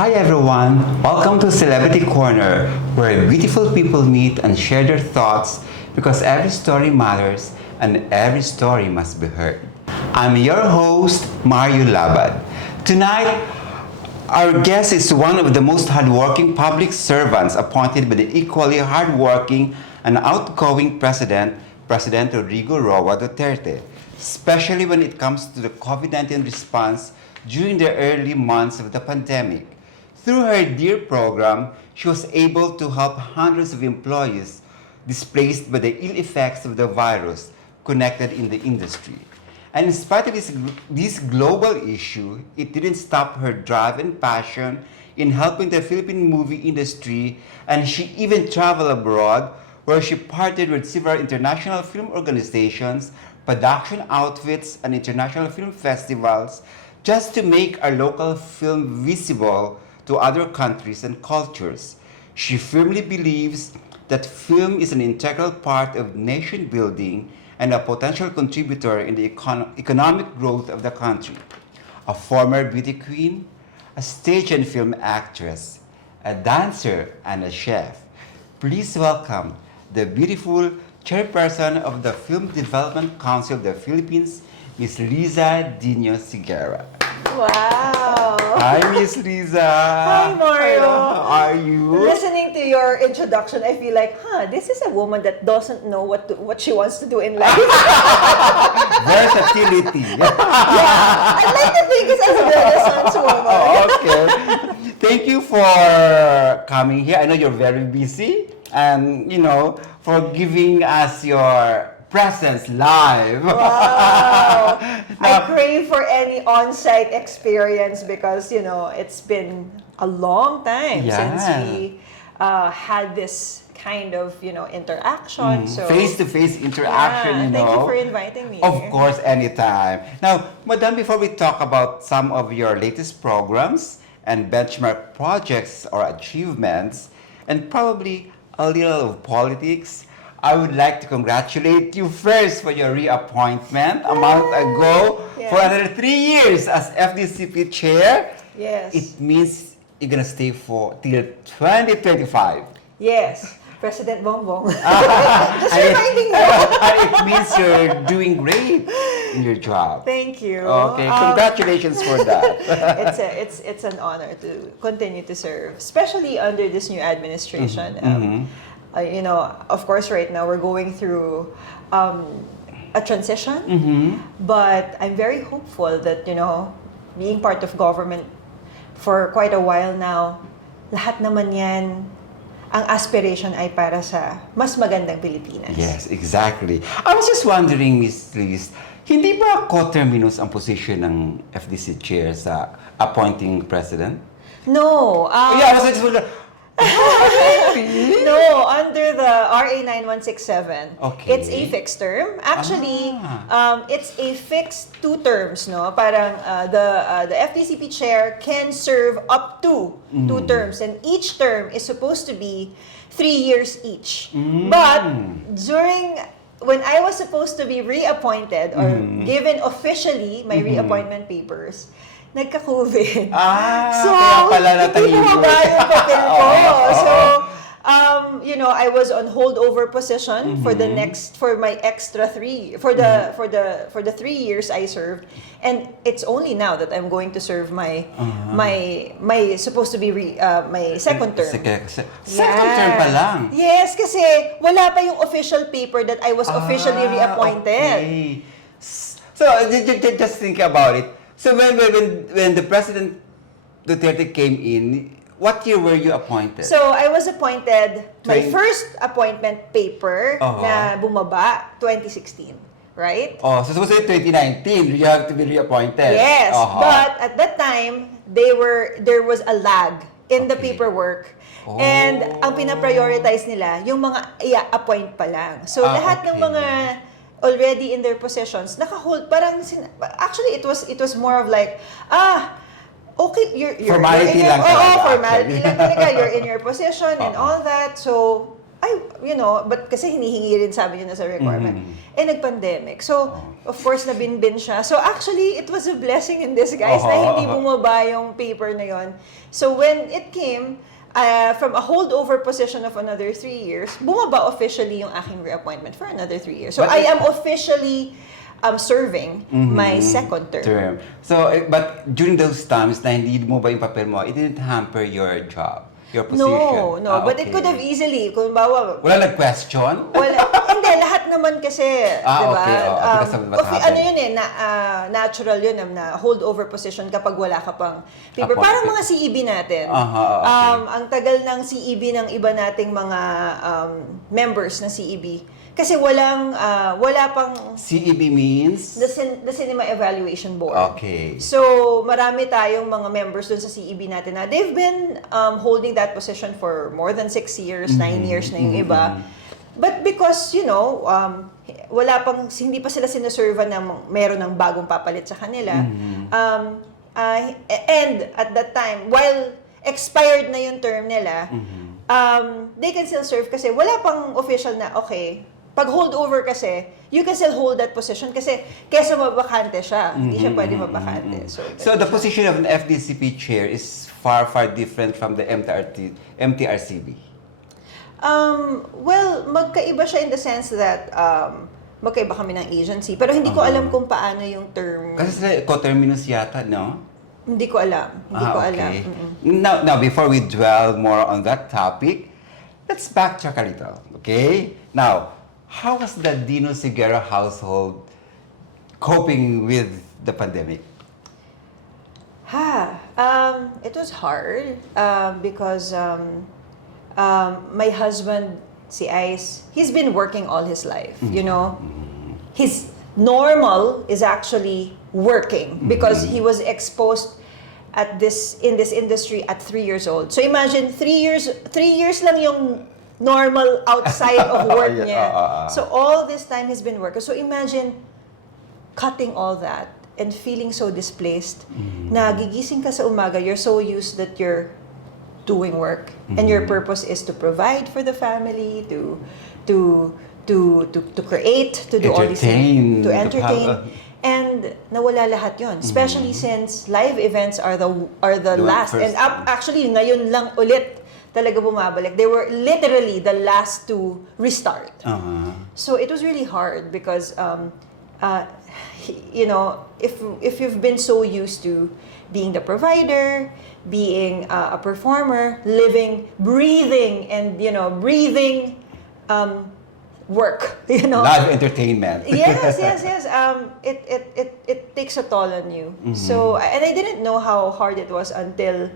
Hi everyone, welcome to Celebrity Corner, where beautiful people meet and share their thoughts because every story matters and every story must be heard. I'm your host, Mario Labad. Tonight, our guest is one of the most hardworking public servants appointed by the equally hardworking and outgoing President Rodrigo Roa Duterte, especially when it comes to the COVID-19 response during the early months of the pandemic. Through her DEAR program, she was able to help hundreds of employees displaced by the ill effects of the virus connected in the industry. And in spite of this global issue, it didn't stop her drive and passion in helping the Philippine movie industry, and she even traveled abroad where she partnered with several international film organizations, production outfits, and international film festivals just to make our local film visible to other countries and cultures. She firmly believes that film is an integral part of nation building and a potential contributor in the economic growth of the country. A former beauty queen, a stage and film actress, a dancer, and a chef. Please welcome the beautiful Chairperson of the Film Development Council of the Philippines, Ms. Liza Diño. Wow! Hi, Miss Liza. Hi, Mario. How are you? Listening to your introduction, I feel like, this is a woman that doesn't know what she wants to do in life. Versatility. Yeah, I'd like to think it's as a Renaissance woman. Okay. Thank you for coming here. I know you're very busy and, for giving us your presence live. Wow! I crave for any on-site experience because, it's been a long time since we had this kind of, interaction. So face-to-face interaction, Thank you for inviting me. Of course, anytime. Now, Madam, before we talk about some of your latest programs and benchmark projects or achievements, and probably a little of politics, I would like to congratulate you first for your reappointment a month ago for another 3 years as FDCP chair. Yes. It means you're gonna stay till 2025. Yes. President Bongbong. Just reminding you. And it means you're doing great in your job. Thank you. Okay, congratulations for that. It's an honor to continue to serve, especially under this new administration. Of course, right now we're going through a transition, but I'm very hopeful that, being part of government for quite a while now, lahat naman yan, ang aspiration ay para sa mas magandang Pilipinas. Yes, exactly. I was just wondering, Miss Liz, hindi ba co-terminus ang position ng FDC chair sa appointing president? No. Yeah, I was just wondering. No, under the RA 9167, Okay. it's a fixed term. Actually, it's a fixed 2 terms, no? Parang the FDCP chair can serve up to 2 terms, and each term is supposed to be 3 years each. But when I was supposed to be reappointed or given officially my reappointment papers, nagka-COVID. So, kaya pala hindi bumaba yung papel ko. So, I was on holdover position for my extra 3 for the 3 years I served, and it's only now that I'm going to serve my supposed to be my second term. Second term pa lang. Yes, kasi wala pa yung official paper that I was officially reappointed. Okay. So just think about it. So when the President Duterte came in, what year were you appointed? So I was appointed, my first appointment paper na bumaba, 2016, right? Oh, so supposedly 2019, you have to be reappointed. Yes, but at that time, there was a lag in the paperwork. And ang pinaprioritize nila, yung mga i-appoint pa lang. So lahat ng mga already in their positions, naka-hold, actually it was more of like, okay, you're formality lang talaga. formality lang talaga. You're in your position and all that. So, but kasi hinihingi rin sabi niya na sa requirement. Nag-pandemic. So, of course, nabinbin siya. So, actually, it was a blessing in disguise na hindi bumaba yung paper na yon. So, when it came, from a holdover position of another 3 years, bumaba officially yung aking reappointment for another 3 years. So, I am officially serving my second term. So, but during those times na hindi mo ba yung papel mo, it didn't hamper your job? Your position? No. But it could have easily, kung bawa... Wala nag-question? Hindi, lahat naman kasi, di ba? Okay. Because of what happened. Ano yun natural yun na holdover position kapag wala ka pang paper. Parang mga CEB natin. Ang tagal ng CEB ng iba nating mga members ng CEB. Kasi wala pang... CEB means? The Cinema Evaluation Board. Okay. So, marami tayong mga members dun sa CEB natin na they've been holding that position for more than 6 years, 9 years na yung iba. But because, hindi pa sila sinuserva na meron ng bagong papalit sa kanila. And at that time, while expired na yung term nila, they can still serve kasi wala pang official na, okay, pag hold over kasi, you can still hold that position kasi kesa mabakante siya, hindi siya pwede mabakante. So the position of an FDCP chair is far different from the MTRCB? Well, magkaiba siya in the sense that magkaiba kami ng agency, pero hindi ko alam kung paano yung term. Kasi sila coterminous yata, no? Hindi ko alam. Alam. Now, before we dwell more on that topic, let's backtrack a little, okay? Now, how was the Dino Sigero household coping with the pandemic? It was hard because my husband, si Ice, he's been working all his life, His normal is actually working because he was exposed in this industry at 3 years old. So imagine 3 years lang yung normal outside of work niya. So all this time he's been working. So imagine cutting all that and feeling so displaced. Na gigising ka sa umaga, you're so used that you're doing work and your purpose is to provide for the family, to create, to do all these things, to entertain. And nawala lahat yon, especially since live events are the last. And actually ngayon lang ulit talaga bumabalik. They were literally the last to restart. So it was really hard because if you've been so used to being the provider, being a performer, living, breathing, and breathing work, Live entertainment. Yes. It takes a toll on you. So, and I didn't know how hard it was until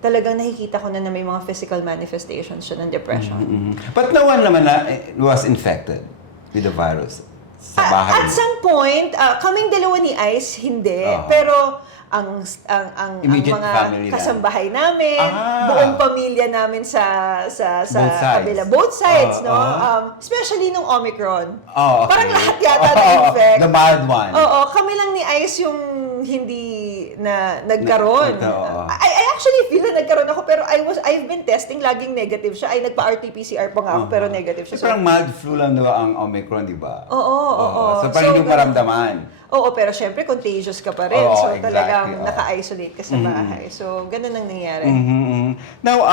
talagang nakikita ko na may mga physical manifestations siya ng depression. But no one naman na was infected with the virus sa bahay. At some point, kaming dalawa ni Ice, hindi. Pero ang mga kasambahay namin, buong pamilya namin sa kabila. Both sides, no? Especially nung Omicron. Parang lahat yata na-infect. The mild one. Kami lang ni Ice yung hindi na nagkaroon. I actually feel na nagkaroon ako, pero I've been testing, laging negative siya. Ay, nagpa-RT-PCR pa nga ako, pero negative siya. Parang mild flu lang diba ang Omicron, di ba? Oo. So parang hindi mo maramdaman. Oo, pero syempre contagious ka pa rin. So talagang naka-isolate ka sa bahay. So ganun ang nangyari. Now,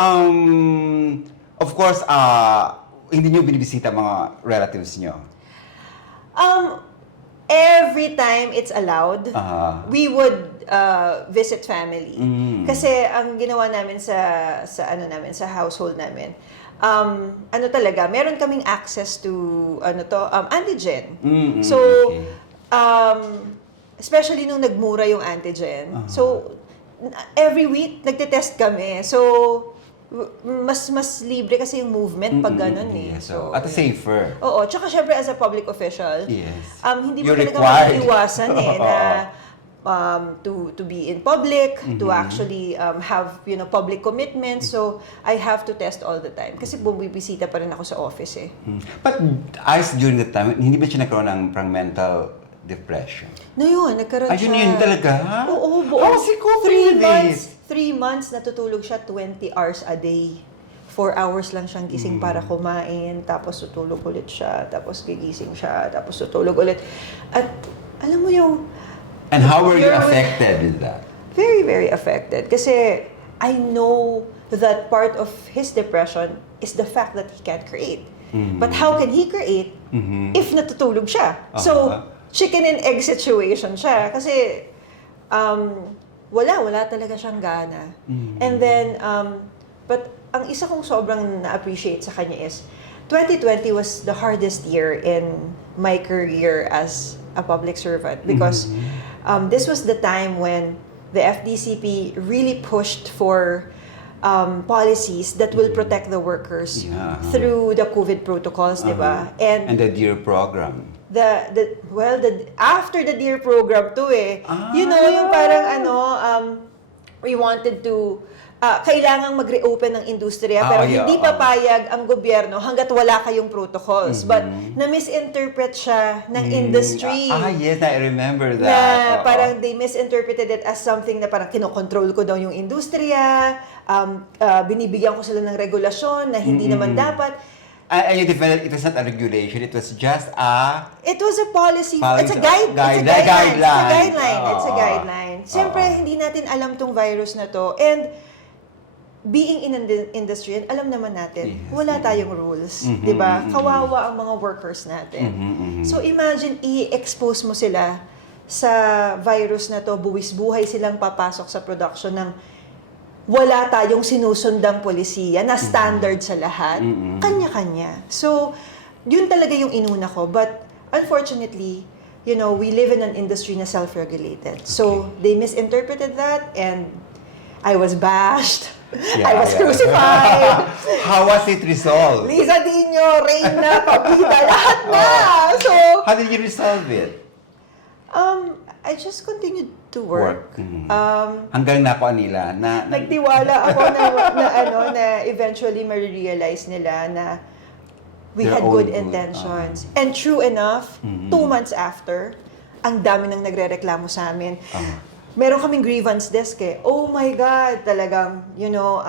of course, hindi nyo binibisita mga relatives nyo? Every time it's allowed, we would visit family. Kasi ang ginawa namin sa household namin, talaga, meron kaming access to antigen. So especially nung nagmura yung antigen. So every week nagte-test kami. So mas libre kasi yung movement pag ganun So, at safer. Oo, tsaka syempre as a public official, hindi mo talaga maiiwasan na to be in public, to actually have public commitments. So I have to test all the time kasi bumibisita pa rin ako sa office . But Ice during that time, hindi ba siya nagkaroon ng parang mental depression? No yun, nagkaroon siya. Yun talaga? Oo, buo. How was he coping with this? 3 months natutulog siya 20 hours a day. 4 hours lang siyang gising para kumain, tapos tutulog ulit siya, tapos gigising siya, tapos tutulog ulit. At alam mo yung... And how were you affected with that? Very, very affected. Kasi I know that part of his depression is the fact that he can't create. But how can he create if natutulog siya? So, chicken and egg situation siya. Kasi wala talaga siyang gana. And then, but ang isa kong sobrang na-appreciate sa kanya is, 2020 was the hardest year in my career as a public servant because this was the time when the FDCP really pushed for policies that will protect the workers through the COVID protocols, di ba? And the DEAR program. After the DEAR program too you know, yung parang we wanted to kailangang mag-reopen ng industriya pero hindi papayag ang gobyerno hanggat wala kayong protocols. But na-misinterpret siya ng industry. Yes, I remember that. Na parang they misinterpreted it as something na parang kinokontrol ko daw yung industriya, binibigyan ko sila ng regulasyon na hindi naman dapat. And you defended it was not a regulation, it was just a... It was a policy. It's a guideline. It's a guideline. Siyempre, hindi natin alam tong virus na to. And being in an industry, and alam naman natin, wala tayong rules. Diba? Kawawa ang mga workers natin. So imagine, i-expose mo sila sa virus na to, buwis-buhay silang papasok sa production ng wala tayong sinusundang polisiya na standard sa lahat, kanya-kanya. So, yun talaga yung inuna ko. But, unfortunately, you know, we live in an industry na self-regulated. So, they misinterpreted that and I was bashed. I was crucified. How was it resolved? Liza Diño, Reyna, Pabida, lahat na! So, how did you resolve it? I just continued to work. Hanggang nakuha nila na nagtiwala ako na eventually ma-realize nila na we had good intentions. And true enough, 2 months after, ang dami nang nagrereklamo sa amin. Meron kaming grievance desk Oh my God, talagang, you know,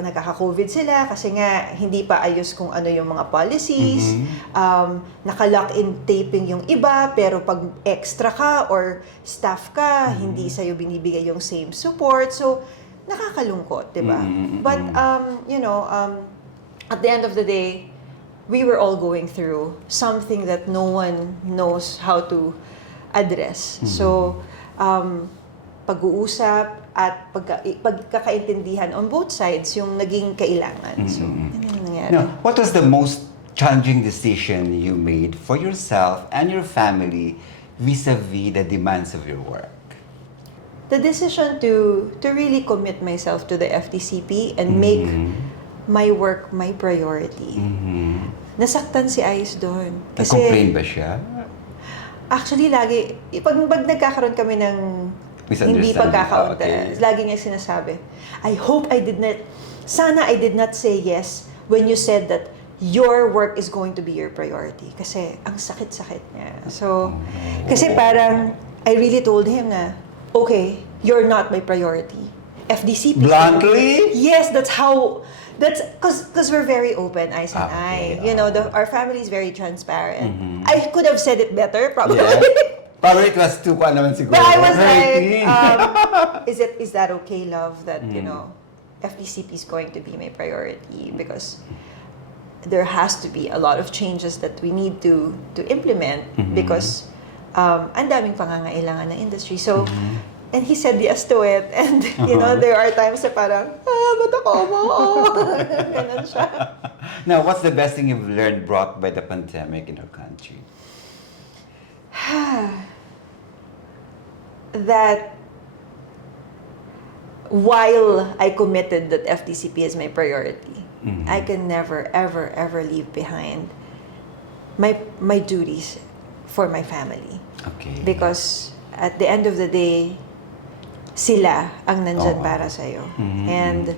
nakaka-COVID sila kasi nga hindi pa ayos kung ano yung mga policies. Naka-lock-in taping yung iba, pero pag extra ka or staff ka, hindi sa'yo binibigay yung same support. So, nakakalungkot, di ba? But, you know, at the end of the day, we were all going through something that no one knows how to address. So, pag-uusap at pagkakaintindihan on both sides yung naging kailangan. So, yun yung nangyari. Now, what was the most challenging decision you made for yourself and your family vis-a-vis the demands of your work? The decision to really commit myself to the FDCP and make my work my priority. Nasaktan si Ice doon. Nag-complain ba siya? Actually, lagi, pag nagkakaroon kami ng hindi pagkakaunta, lagi niya sinasabi, sana I did not say yes when you said that your work is going to be your priority. Kasi ang sakit-sakit niya. So, kasi parang, I really told him na, okay, you're not my priority. FDCP. Bluntly? Yes, because we're very open, Ice and I. You know, our family is very transparent. I could have said it better, probably. Yeah. Probably it was too naman siguro. But I was like, is that okay, love, that, you know, FDCP is going to be my priority because there has to be a lot of changes that we need to implement because ang daming pangangailangan ng industry. So, and he said yes to it. And, you know, there are times na parang, ba't ako mo? Ganun siya. Now, what's the best thing you've learned brought by the pandemic in our country? That while I committed that FDCP is my priority, I can never, ever, ever leave behind my duties for my family. Okay. Because at the end of the day, sila ang nandyan para sa'yo. And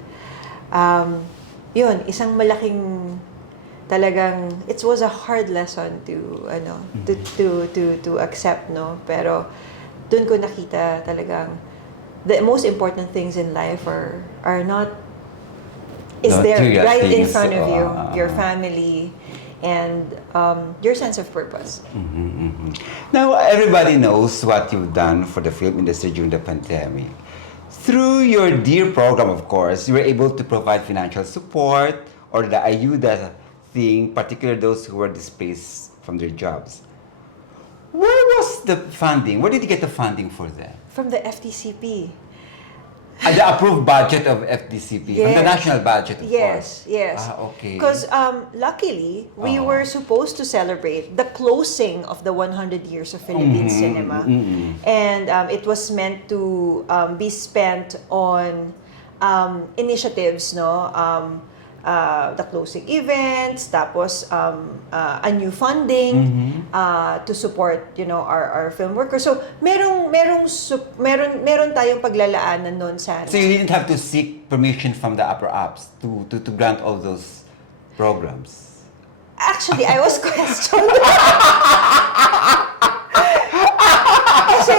yun, isang malaking talagang it was a hard lesson to accept, no, pero doon ko nakita talagang the most important things in life are not is there material right in things, front of you, your family, and your sense of purpose. Now, everybody knows what you've done for the film industry during the pandemic. Through your DEAR program, of course, you were able to provide financial support or the ayuda thing, particularly those who were displaced from their jobs. Where was the funding? Where did you get the funding for that? From the FDCP. The approved budget of FDCP, from the Yes. national budget, of course. Yes. Okay. Because luckily, we were supposed to celebrate the closing of the 100 years of Philippine cinema. And it was meant to be spent on initiatives, no? The closing events, tapos a new funding to support, our film workers. So meron tayong paglalaanan noon sa. So you didn't have to seek permission from the upper ups to grant all those programs. Actually, I was questioned. Kasi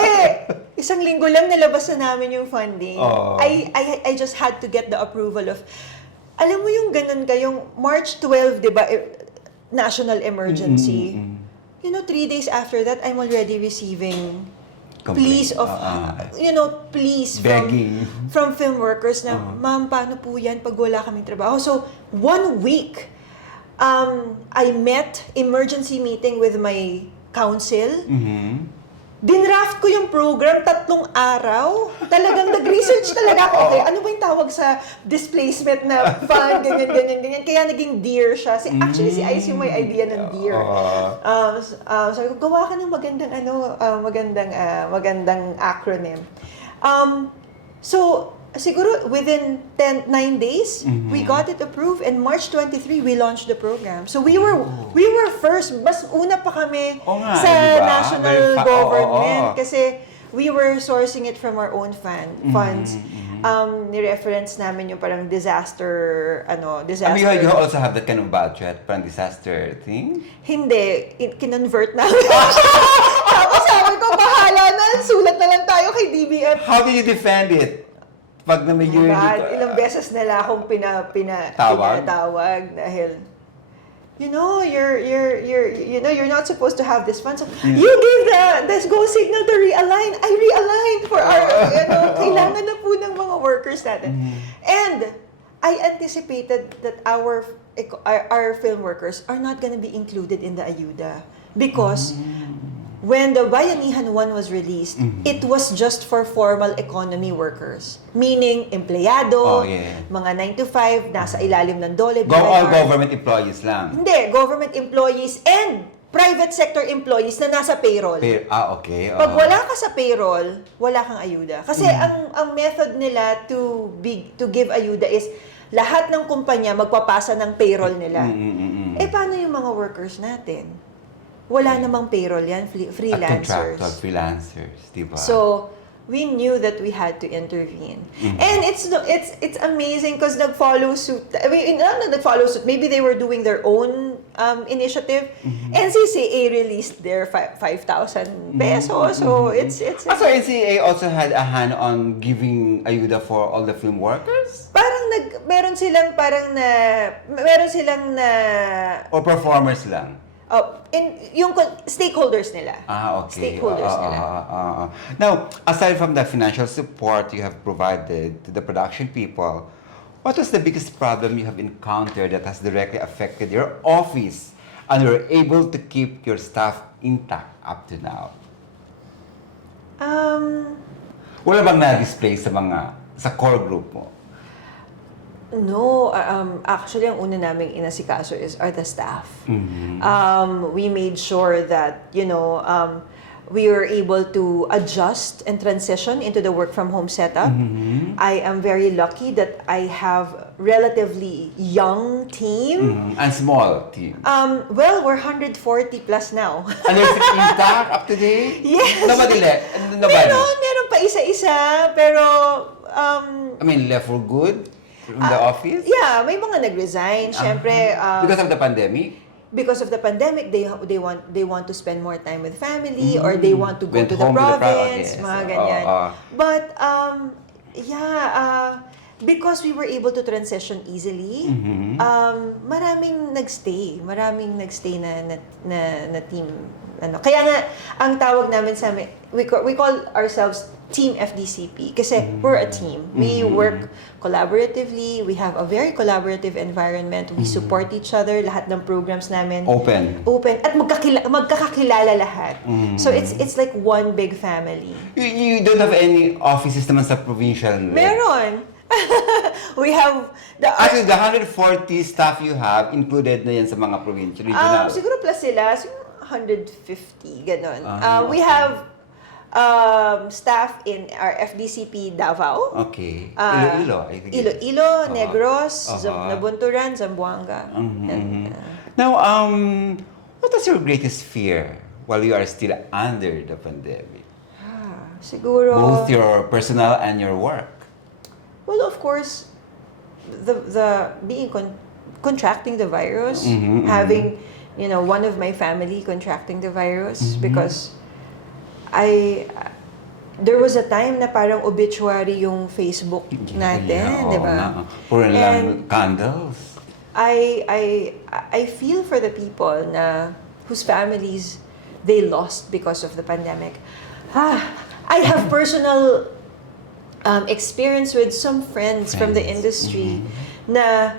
isang linggo lang nalabas na namin yung funding. I just had to get the approval of. Alam mo yung ganun kayong March 12, di ba, national emergency. 3 days after that, I'm already receiving pleas of, pleas Begging. from film workers na, ma'am, paano po yan pag wala kaming trabaho? So, 1 week, I met emergency meeting with my council. Dinraft ko yung program 3 araw. Talagang nag-research talaga ako. Okay, ano ba yung tawag sa displacement na fund, ganyan. Kaya naging DEAR siya. Actually, si Ice yung may idea ng DEAR. Sabi ko, gawa ka ng magandang acronym. So, siguro within 9 days, we got it approved, and March 23 we launched the program. So we were first, mas una pa kami sa diba? National government kasi we were sourcing it from our own funds. Ni-reference namin yung parang disaster. I mean, you also have that kind of budget, parang disaster thing? Hindi, kinonvert namin. Tapos sabi ko, bahala na, sulat na lang tayo kay DBF. How did you defend it? Pag na may yearly... Ilang beses nila akong Tawag? pinatawag dahil you're not supposed to have this fund. So, you gave the go signal to realign. I realigned for our kailangan na po ng mga workers natin. And I anticipated that our film workers are not going to be included in the ayuda because when the Bayanihan 1 was released, it was just for formal economy workers. Meaning, empleyado, mga 9 to 5, nasa ilalim ng dole. All government employees lang? Hindi, government employees and private sector employees na nasa payroll. Okay. Pag wala ka sa payroll, wala kang ayuda. Kasi ang method nila to give ayuda is lahat ng kumpanya magpapasa ng payroll nila. Paano yung mga workers natin? Wala namang payroll yan, freelancers. Contractual freelancers, di ba? So, we knew that we had to intervene. And it's amazing because nag-follow suit. I mean, not nag-follow suit. Maybe they were doing their own initiative. NCCA released their 5,000 pesos. So, it's So, NCCA also had a hand on giving ayuda for all the film workers? meron silang Or performers lang? Yung stakeholders nila. Okay. Stakeholders nila. Now, aside from the financial support you have provided to the production people, what was the biggest problem you have encountered that has directly affected your office and you're able to keep your staff intact up to now? Wala bang na-display sa core group mo? No, actually, ang una naming inasikaso are the staff. We made sure that, we were able to adjust and transition into the work from home setup. I am very lucky that I have relatively young team. And small team. Well, we're 140 plus now. And they're intact, up to date? Yes. Nobody left? Meron pa isa-isa, pero... I mean, left for good? From the office? Yeah, may mga nag-resign. Siyempre, because of the pandemic? Because of the pandemic, they want to spend more time with family or they want to go to the home province, to the mga ganyan. But because we were able to transition easily, maraming nagstay na team. Kaya nga, ang tawag namin sa amin, we call ourselves Team FDCP kasi we're a team. We work collaboratively, we have a very collaborative environment, we support each other, lahat ng programs namin. Open, at magkakakilala lahat. So it's like one big family. You don't have any offices naman sa provincial? Meron! We have actually the 140 staff you have included na yan sa mga provincial, regional? Siguro plus sila, siguro 150, ganon. We have staff in our FDCP Davao. Okay. Iloilo, I think. Iloilo, Negros, Nabunturan, Zamboanga. Now, what is your greatest fear while you are still under the pandemic? Siguro both your personal and your work. Well, of course, the being contracting the virus, having one of my family contracting the virus, because there was a time na parang obituary yung Facebook natin, di ba? Puro lang candles. I feel for the people whose families they lost because of the pandemic. I have personal experience with some friends from the industry na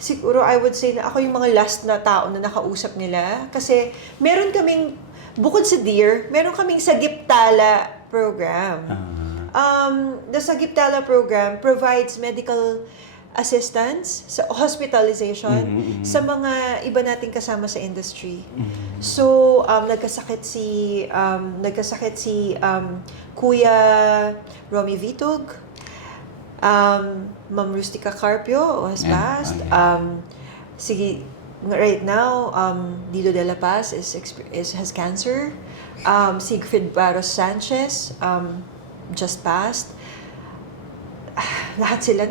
siguro I would say na ako yung mga last na tao na nakausap nila. Kasi meron kaming, bukod sa DEAR, meron kaming Sagiptala program. The Sagiptala program provides medical assistance sa hospitalization sa mga iba nating kasama sa industry. So, nagkasakit si Kuya Romy Vitug, Ma'am Rustica Carpio has passed. Sige, right now, Dilo de la Paz has cancer. Siegfried Barros Sanchez just passed. Lahat sila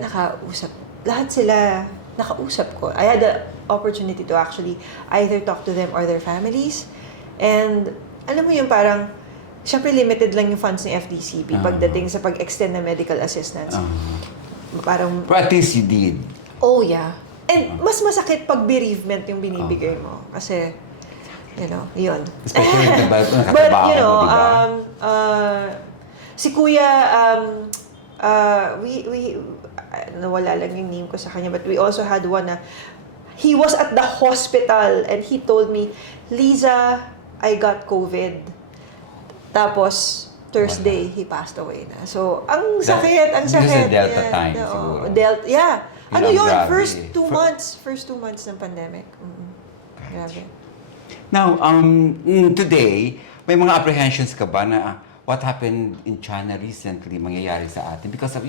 nakausap ko. I had the opportunity to actually either talk to them or their families. And alam mo yung parang, syempre limited lang yung funds ng FDCP pagdating sa pag-extend na medical assistance. Parang, but at least you did. Oh yeah. And mas masakit pag bereavement yung binibigay mo. Kasi, yun. Especially with the nakatabaho but, diba? Si Kuya, nawala lang yung name ko sa kanya, but we also had one na, he was at the hospital and he told me, Liza, I got COVID. Tapos, Thursday, he passed away na. So, ang sakit. This is a Delta time, siguro. Yeah. Ano yun? Grabe. First two months ng pandemic. Grabe. Now, today, may mga apprehensions ka ba na what happened in China recently mangyayari sa atin? Because of,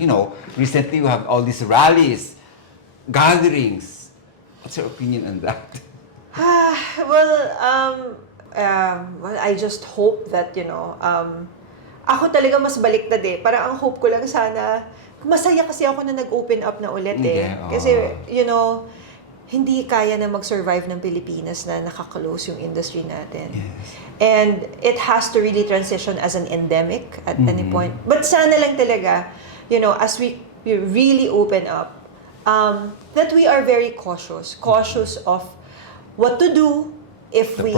recently you have all these rallies, gatherings. What's your opinion on that? Well, I just hope that, ako talaga mas baliktad eh. Parang ang hope ko lang sana, masaya kasi ako na nag-open up na ulit eh. Kasi, hindi kaya na mag-survive ng Pilipinas na nakaklose yung industry natin. Yes. And it has to really transition as an endemic at any point. But sana lang talaga, as we really open up, that we are very cautious of what to do if the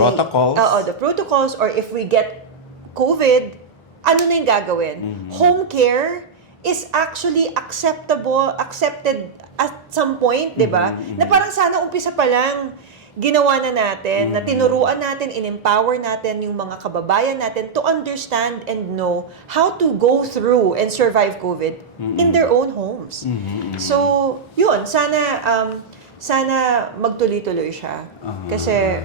protocols, or if we get COVID, ano na yung gagawin? Home care is actually accepted at some point, di ba? Na parang sana umpisa pa lang, ginawa na natin, na tinuruan natin, in-empower natin yung mga kababayan natin to understand and know how to go through and survive COVID in their own homes. So, yun, sana magtuloy-tuloy siya. Kasi,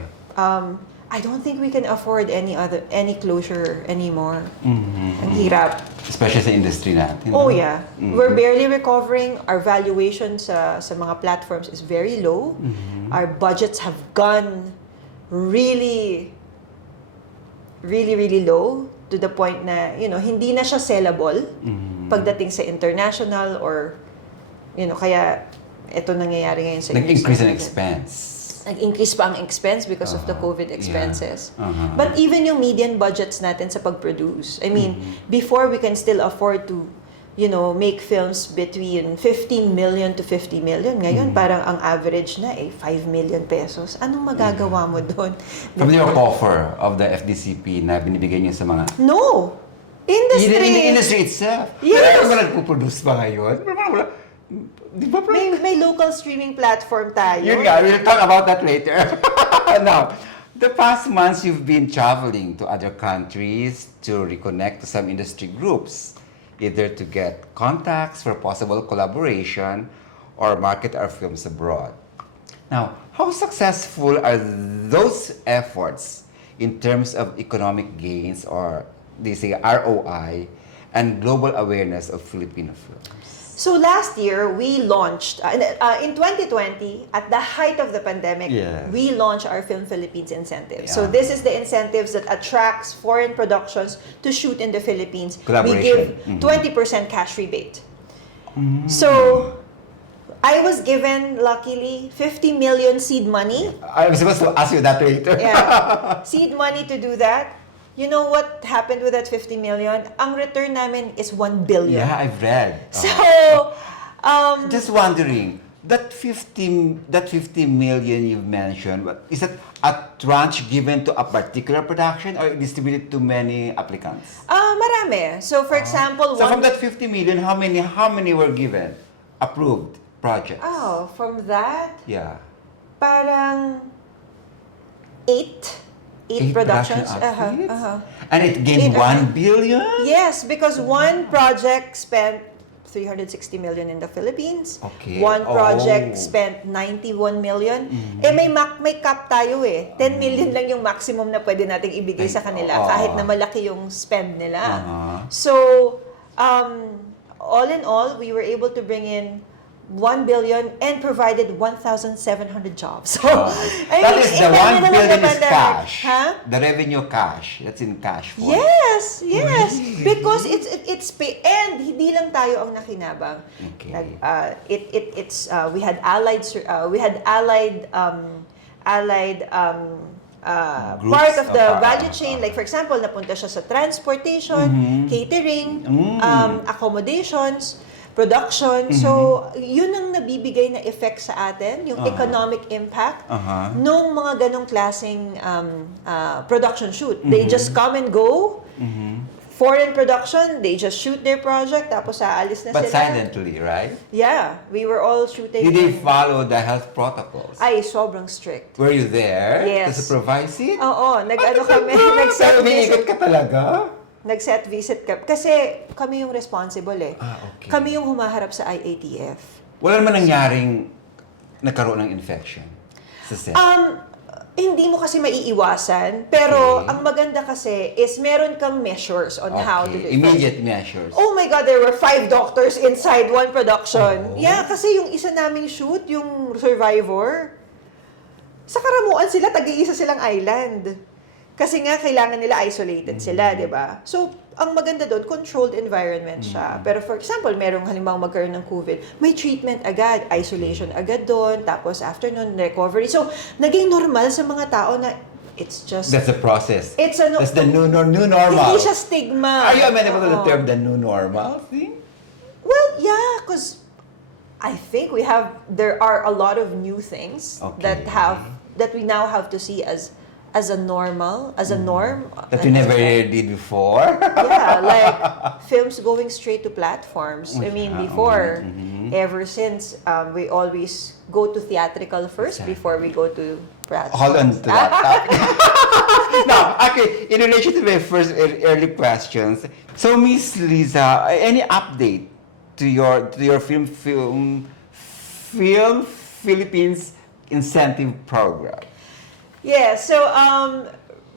I don't think we can afford any closure anymore. Ang hirap. Especially sa industry natin. Oh yeah. We're barely recovering. Our valuation sa mga platforms is very low. Our budgets have gone really, really, really low to the point na, hindi na siya sellable pagdating sa international or, kaya ito nangyayari ngayon sa nag-increase in expense. Nag-increase pa ang expense because of the COVID expenses. But even yung median budgets natin sa pag-produce, I mean, before we can still afford to make films between 15 million to 50 million. Ngayon, parang ang average na 5 million pesos. Anong magagawa mo doon? From your offer of the FDCP na binibigay niyo sa mga... No! Industry! In the industry itself. Yes! Pero nagpo-produce pa ngayon. Di ba, May local streaming platform tayo. Yun nga, we'll talk about that later. Now, the past months you've been traveling to other countries to reconnect to some industry groups, either to get contacts for possible collaboration or market our films abroad. Now, how successful are those efforts in terms of economic gains or they say ROI and global awareness of Filipino films? So last year, we launched, in 2020, at the height of the pandemic, Yes. we launched our Film Philippines incentive. Yeah. So this is the incentives that attracts foreign productions to shoot in the Philippines. We give Collaboration. 20% cash rebate. So I was given, luckily, 50 million seed money. I was supposed to ask you that later. Yeah. Seed money to do that. You know what happened with that 50 million? Ang return namin is 1 billion. Yeah, I've read. So, Just wondering, that 50 million you've mentioned, is that a tranche given to a particular production or distributed to many applicants? marami. So, for example, So from that 50 million, how many were given approved projects? Oh, from that, Yeah. parang 8 productions. outfits? And it gained 1 billion? Yes, because one project spent 360 million in the Philippines. Okay. One project Oh. spent 91 million. May cap tayo 10 million lang yung maximum na pwede nating ibigay sa kanila kahit na malaki yung spend nila. So, all in all, we were able to bring in 1 billion and provided 1,700 jobs. So, That is the 1 billion is pandemic, cash. huh? The revenue cash. That's in cash form. Yes. Because it's pay, and hindi lang tayo ang nakinabang. Okay. We had allied Groups part of the of, value chain. Like for example, napunta siya sa transportation, catering, accommodations, production. So, yun ang nabibigay na effect sa atin, yung economic impact nung mga ganong klaseng production shoot. They just come and go. Foreign production, they just shoot their project, tapos aalis na But sila. silently, right? Yeah, we were all shooting. Did they follow the health protocols? Ay, sobrang strict. Were you there Yes. to supervise it? Oo, kami, nag-set Pero umiikot visit. ka talaga? Nag-set visit ka. Kasi kami yung responsible Okay. Kami yung humaharap sa IATF. Wala naman nangyaring nagkaroon ng infection sa set? Hindi mo kasi maiiwasan, pero ang maganda kasi is meron kang measures on how to do it. Immediate measures. Oh my God, there were 5 doctors inside one production. Yeah, kasi yung isa naming shoot, yung Survivor, sa Karamuan sila, tag-iisa silang island. Kasi nga, kailangan nila isolated sila, di ba? So, ang maganda doon, controlled environment siya. Pero for example, merong halimbawa magkaroon ng COVID, may treatment agad, isolation agad doon, tapos after nun, recovery. So, naging normal sa mga tao na it's just... That's the process. It's That's the new normal. Hindi siya stigma. Are you amenable to the term the new normal thing? Well, yeah, because I think there are a lot of new things that we now have to see as a norm. That you never did before? Yeah, like films going straight to platforms. I mean, before, ever since, we always go to theatrical first before we go to platforms. Hold on to that topic. Now, okay, in relation to my first early questions, so Miss Liza, any update to your Film Philippines incentive program? Yeah, so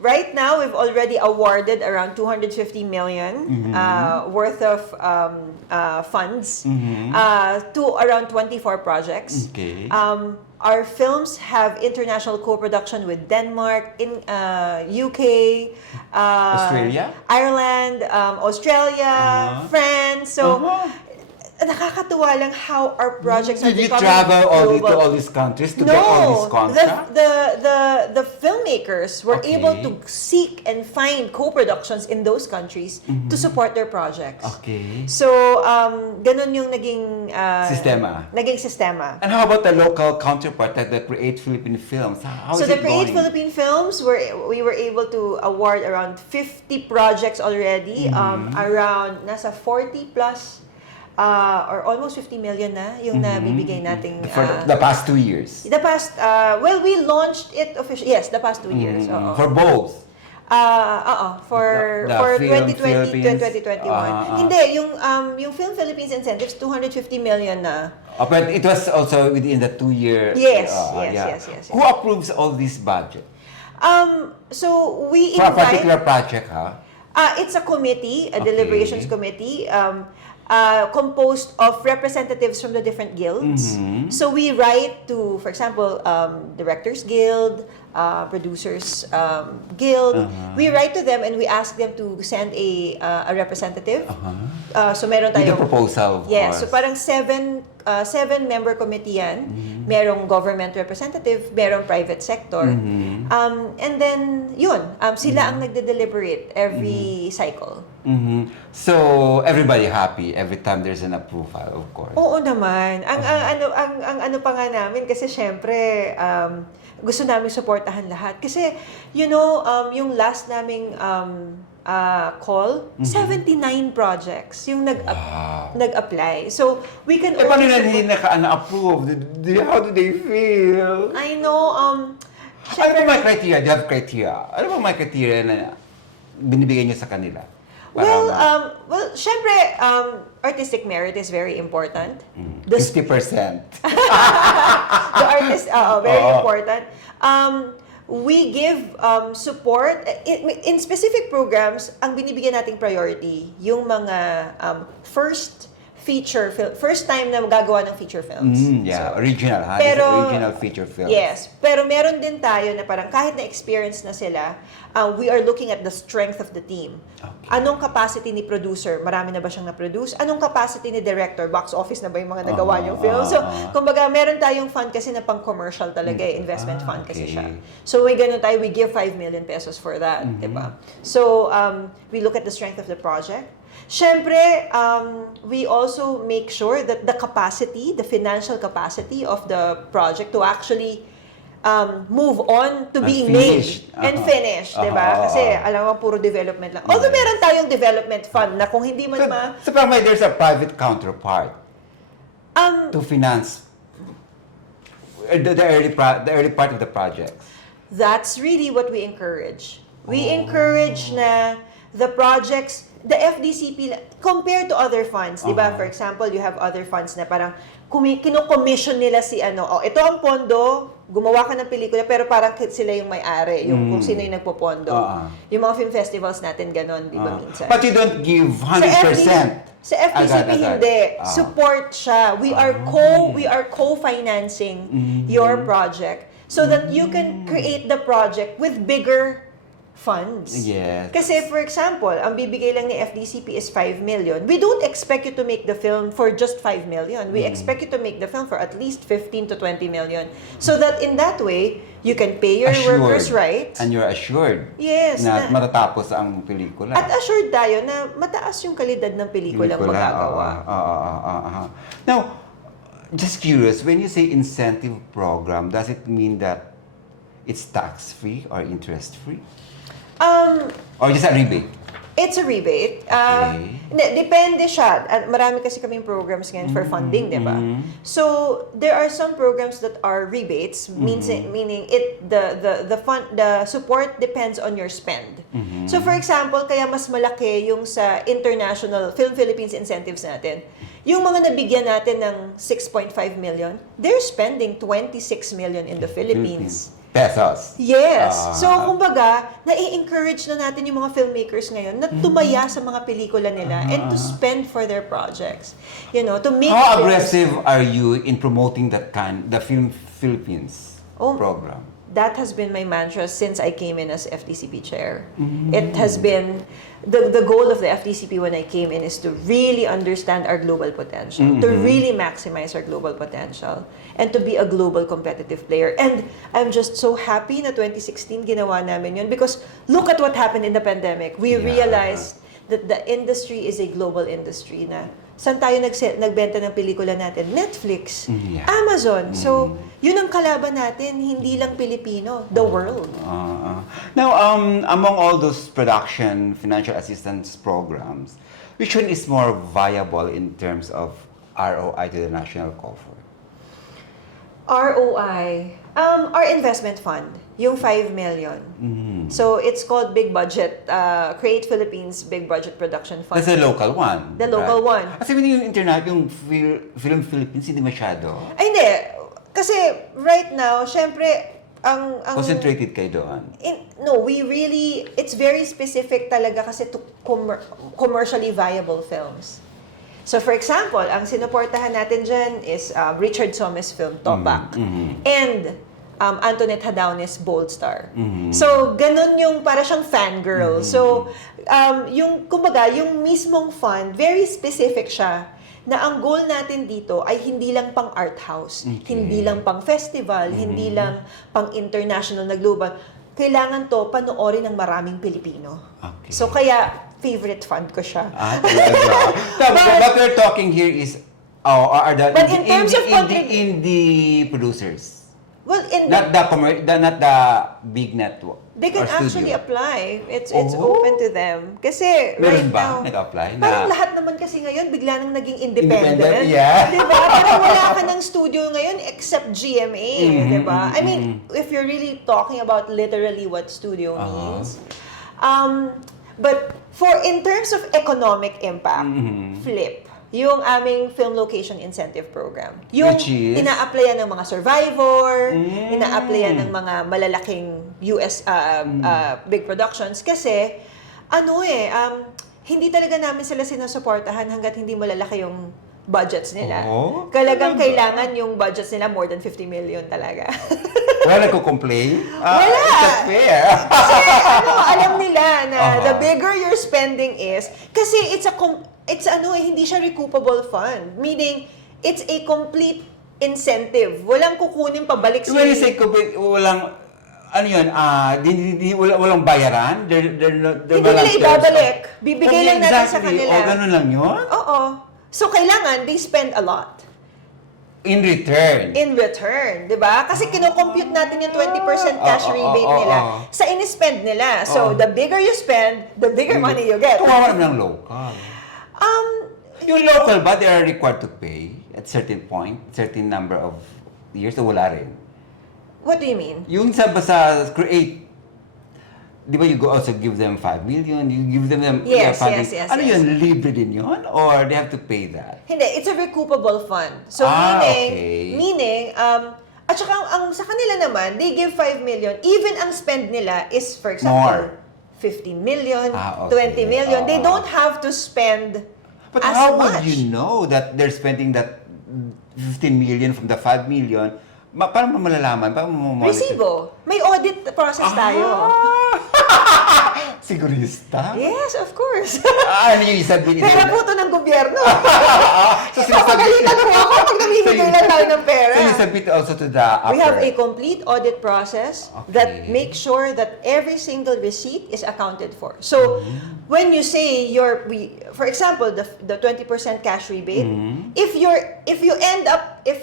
right now we've already awarded around 250 million worth of funds to around 24 projects. Okay. Our films have international co-production with Denmark, in UK, Australia? Ireland, Australia, France. So nakakatuwa lang how our projects are Did you becoming travel to global. all these countries to get all these contracts? The filmmakers were Okay. able to seek and find co-productions in those countries to support their projects. Okay. So, ganun yung naging Sistema. Naging sistema. And how about the local counterpart, like the Create Philippine Films? How So is the it Create going? Philippine Films, we were able to award around 50 projects already, around nasa 40 plus or almost 50 million na yung nabibigay nating For the past 2 years. the past well, we launched it officially, yes, the past 2 years. Oo. For both. For The for Film 2020 to Philippines. 2021. Hindi, yung Film Philippines incentives 250 million na. But it was also within the 2 year. Yes, yeah. yes. Who approves all this budget? So we For a invite particular project, huh? it's a committee, a Okay. deliberations committee, composed of representatives from the different guilds. So we write to, for example, Directors Guild, Producers Guild. We write to them and we ask them to send a representative. So meron With the tayo. proposal, of Yes, so course. parang seven member committee yan. Merong government representative, merong private sector. And then, yun, sila ang nagde-deliberate every cycle. So everybody happy every time there's an approval, of course. Oo naman. Ang ano pa nga namin, kasi syempre, gusto namin suportahan lahat. Kasi, yung last naming call, 79 projects yung nag-apply. So, we can Paano only na support- hindi naka-approve? How do they feel? I know, Ano ba may criteria? Do you have criteria? Ano ba may criteria na binibigay niyo sa kanila? Well, syempre, artistic merit is very important. The 50%. the artist, very important. We give support in specific programs. Ang binibigyan nating priority yung mga first time na magagawa ng feature films. Yeah, So, original, ha? pero, This is original feature film. Yes, pero meron din tayo na parang kahit na experience na sila, we are looking at the strength of the team. Okay. Anong capacity ni producer? Marami na ba siyang na-produce? Anong capacity ni director? Box office na ba yung mga nagawa niyong film? So, kumbaga, meron tayong fund kasi na pang-commercial talaga, investment fund kasi siya. So, we ganun tayo, we give 5 million pesos for that, diba? So, we look at the strength of the project. Siyempre, we also make sure that the financial capacity of the project to actually move on to being made and finished, diba? Kasi alam mo, puro development lang. Although meron tayong development fund na kung hindi man So parang there's a private counterpart to finance the early part of the project. That's really what we encourage. We encourage na the projects, the FDCP, compared to other funds, di ba? For example, you have other funds na parang kino-commission nila si ito ang pondo, gumawa ka ng pelikula, pero parang sila yung may-ari, yung kung sino yung nagpopondo. Yung mga film festivals natin, ganon, di ba minsan? But you don't give 100%. Sa FDCP, hindi. Support siya. We are co-financing your project so that you can create the project with bigger funds. Yes. Kasi for example, ang bibigay lang ni FDCP is 5 million. We don't expect you to make the film for just 5 million. We expect you to make the film for at least 15 to 20 million. So that in that way, you can pay your workers right. And you're assured Yes, na matatapos ang pelikula. At assured tayo na mataas yung kalidad ng pelikulang magagawa. Now, just curious, when you say incentive program, does it mean that it's tax-free or interest-free? Or just a rebate? It's a rebate. Okay. Depende siya. Marami kasi kaming programs ngayon for funding, di ba? So, there are some programs that are rebates, meaning the support depends on your spend. So, for example, kaya mas malaki yung sa international Film Philippines incentives natin. Yung mga nabigyan natin ng 6.5 million, they're spending 26 million in the Philippines. Pesos. Yes. So, kumbaga, nai-encourage na natin yung mga filmmakers ngayon na tumaya sa mga pelikula nila and to spend for their projects. You know, to make How aggressive are you in promoting the Film Philippines program? that has been my mantra since I came in as FDCP chair. It has been the goal of the FDCP when I came in is to really understand our global potential, to really maximize our global potential, and to be a global competitive player. And I'm just so happy na 2016 ginawa namin yun because look at what happened in the pandemic. We realized that the industry is a global industry na saan tayo nagbenta ng pelikula natin? Netflix, Amazon. So, yun ang kalaban natin, hindi lang Pilipino, the world. Now, among all those production financial assistance programs, which one is more viable in terms of ROI to the national coffers? ROI, our investment fund, yung 5 million. So it's called Big Budget, Create Philippines Big Budget Production Fund. That's the local one. The local one. Kasi yung internet, yung Film Philippines, hindi masyado. Ay, hindi. Kasi right now, syempre, ang concentrated kayo doon. No, we really, it's very specific talaga kasi to commercially viable films. So for example, ang sinuportahan natin dyan is Richard Somes' film, Topak. And Antoinette Hadaunes' Bold Star. So, ganun yung para siyang fangirl. So, yung, kumbaga, yung mismong fund, very specific siya na ang goal natin dito ay hindi lang pang art house, hindi lang pang festival, hindi lang pang international na global. Kailangan to panoorin ng maraming Pilipino. Okay. So, kaya favorite fund ko siya. What we're talking here is are the but in terms of indie producers. Well, Not the big network. They can or studio. actually apply. It's open to them. Kasi Meron right ba now, nag-apply? parang lahat naman kasi ngayon bigla nang naging independent. Yeah. Diba? Parang wala ka ng studio ngayon except GMA. Diba? I mean, if you're really talking about literally what studio means. But in terms of economic impact, flip. Yung aming film location incentive program. Yung Which is? ina-applyan ng mga survivor, ina-applyan ng mga malalaking US big productions kasi hindi talaga namin sila sinusuportahan hanggat hindi malalaki yung budgets nila. Kailangan yung budgets nila more than 50 million talaga. Wala nagko-complain? Wala! It's not fair. Kasi alam nila na the bigger your spending is, kasi hindi siya recoupable fund. Meaning, it's a complete incentive. Walang kukunin pabalik When you say walang, walang bayaran? Hindi nila ibabalik. Bibigay lang natin sa kanila. Ganun lang yun? Oo. So, kailangan, they spend a lot. In return? In return, di ba? Kasi kino-compute natin yung 20% cash rebate nila sa in-spend nila. So, the bigger you spend, the bigger money you get. Tumawa naman ng local. Yung local ba, they are required to pay at certain point, certain number of years, o wala rin? What do you mean? Yung sa create, di ba you go also give them 5 million, you give them Yes. yun, libre din yun? Or they have to pay that? Hindi, it's a recoupable fund. So, meaning, at saka sa kanila naman, they give 5 million, even ang spend nila is, for example, 15 million, 20 million. They don't have to spend But as how much. would you know that they're spending that 15 million from the 5 million? Paano mo malalaman? Paano mo monitor? Resibo. May audit process tayo. Sigurista? Yes, of course. Ano yung sabihin? Pera po ito ng gobyerno. So, Papagalitan mo ako pag namimigay lang tayo ng pera. So, you submit also to the upper. We have a complete audit process that makes sure that every single receipt is accounted for. So, when you say for example, the 20% cash rebate, if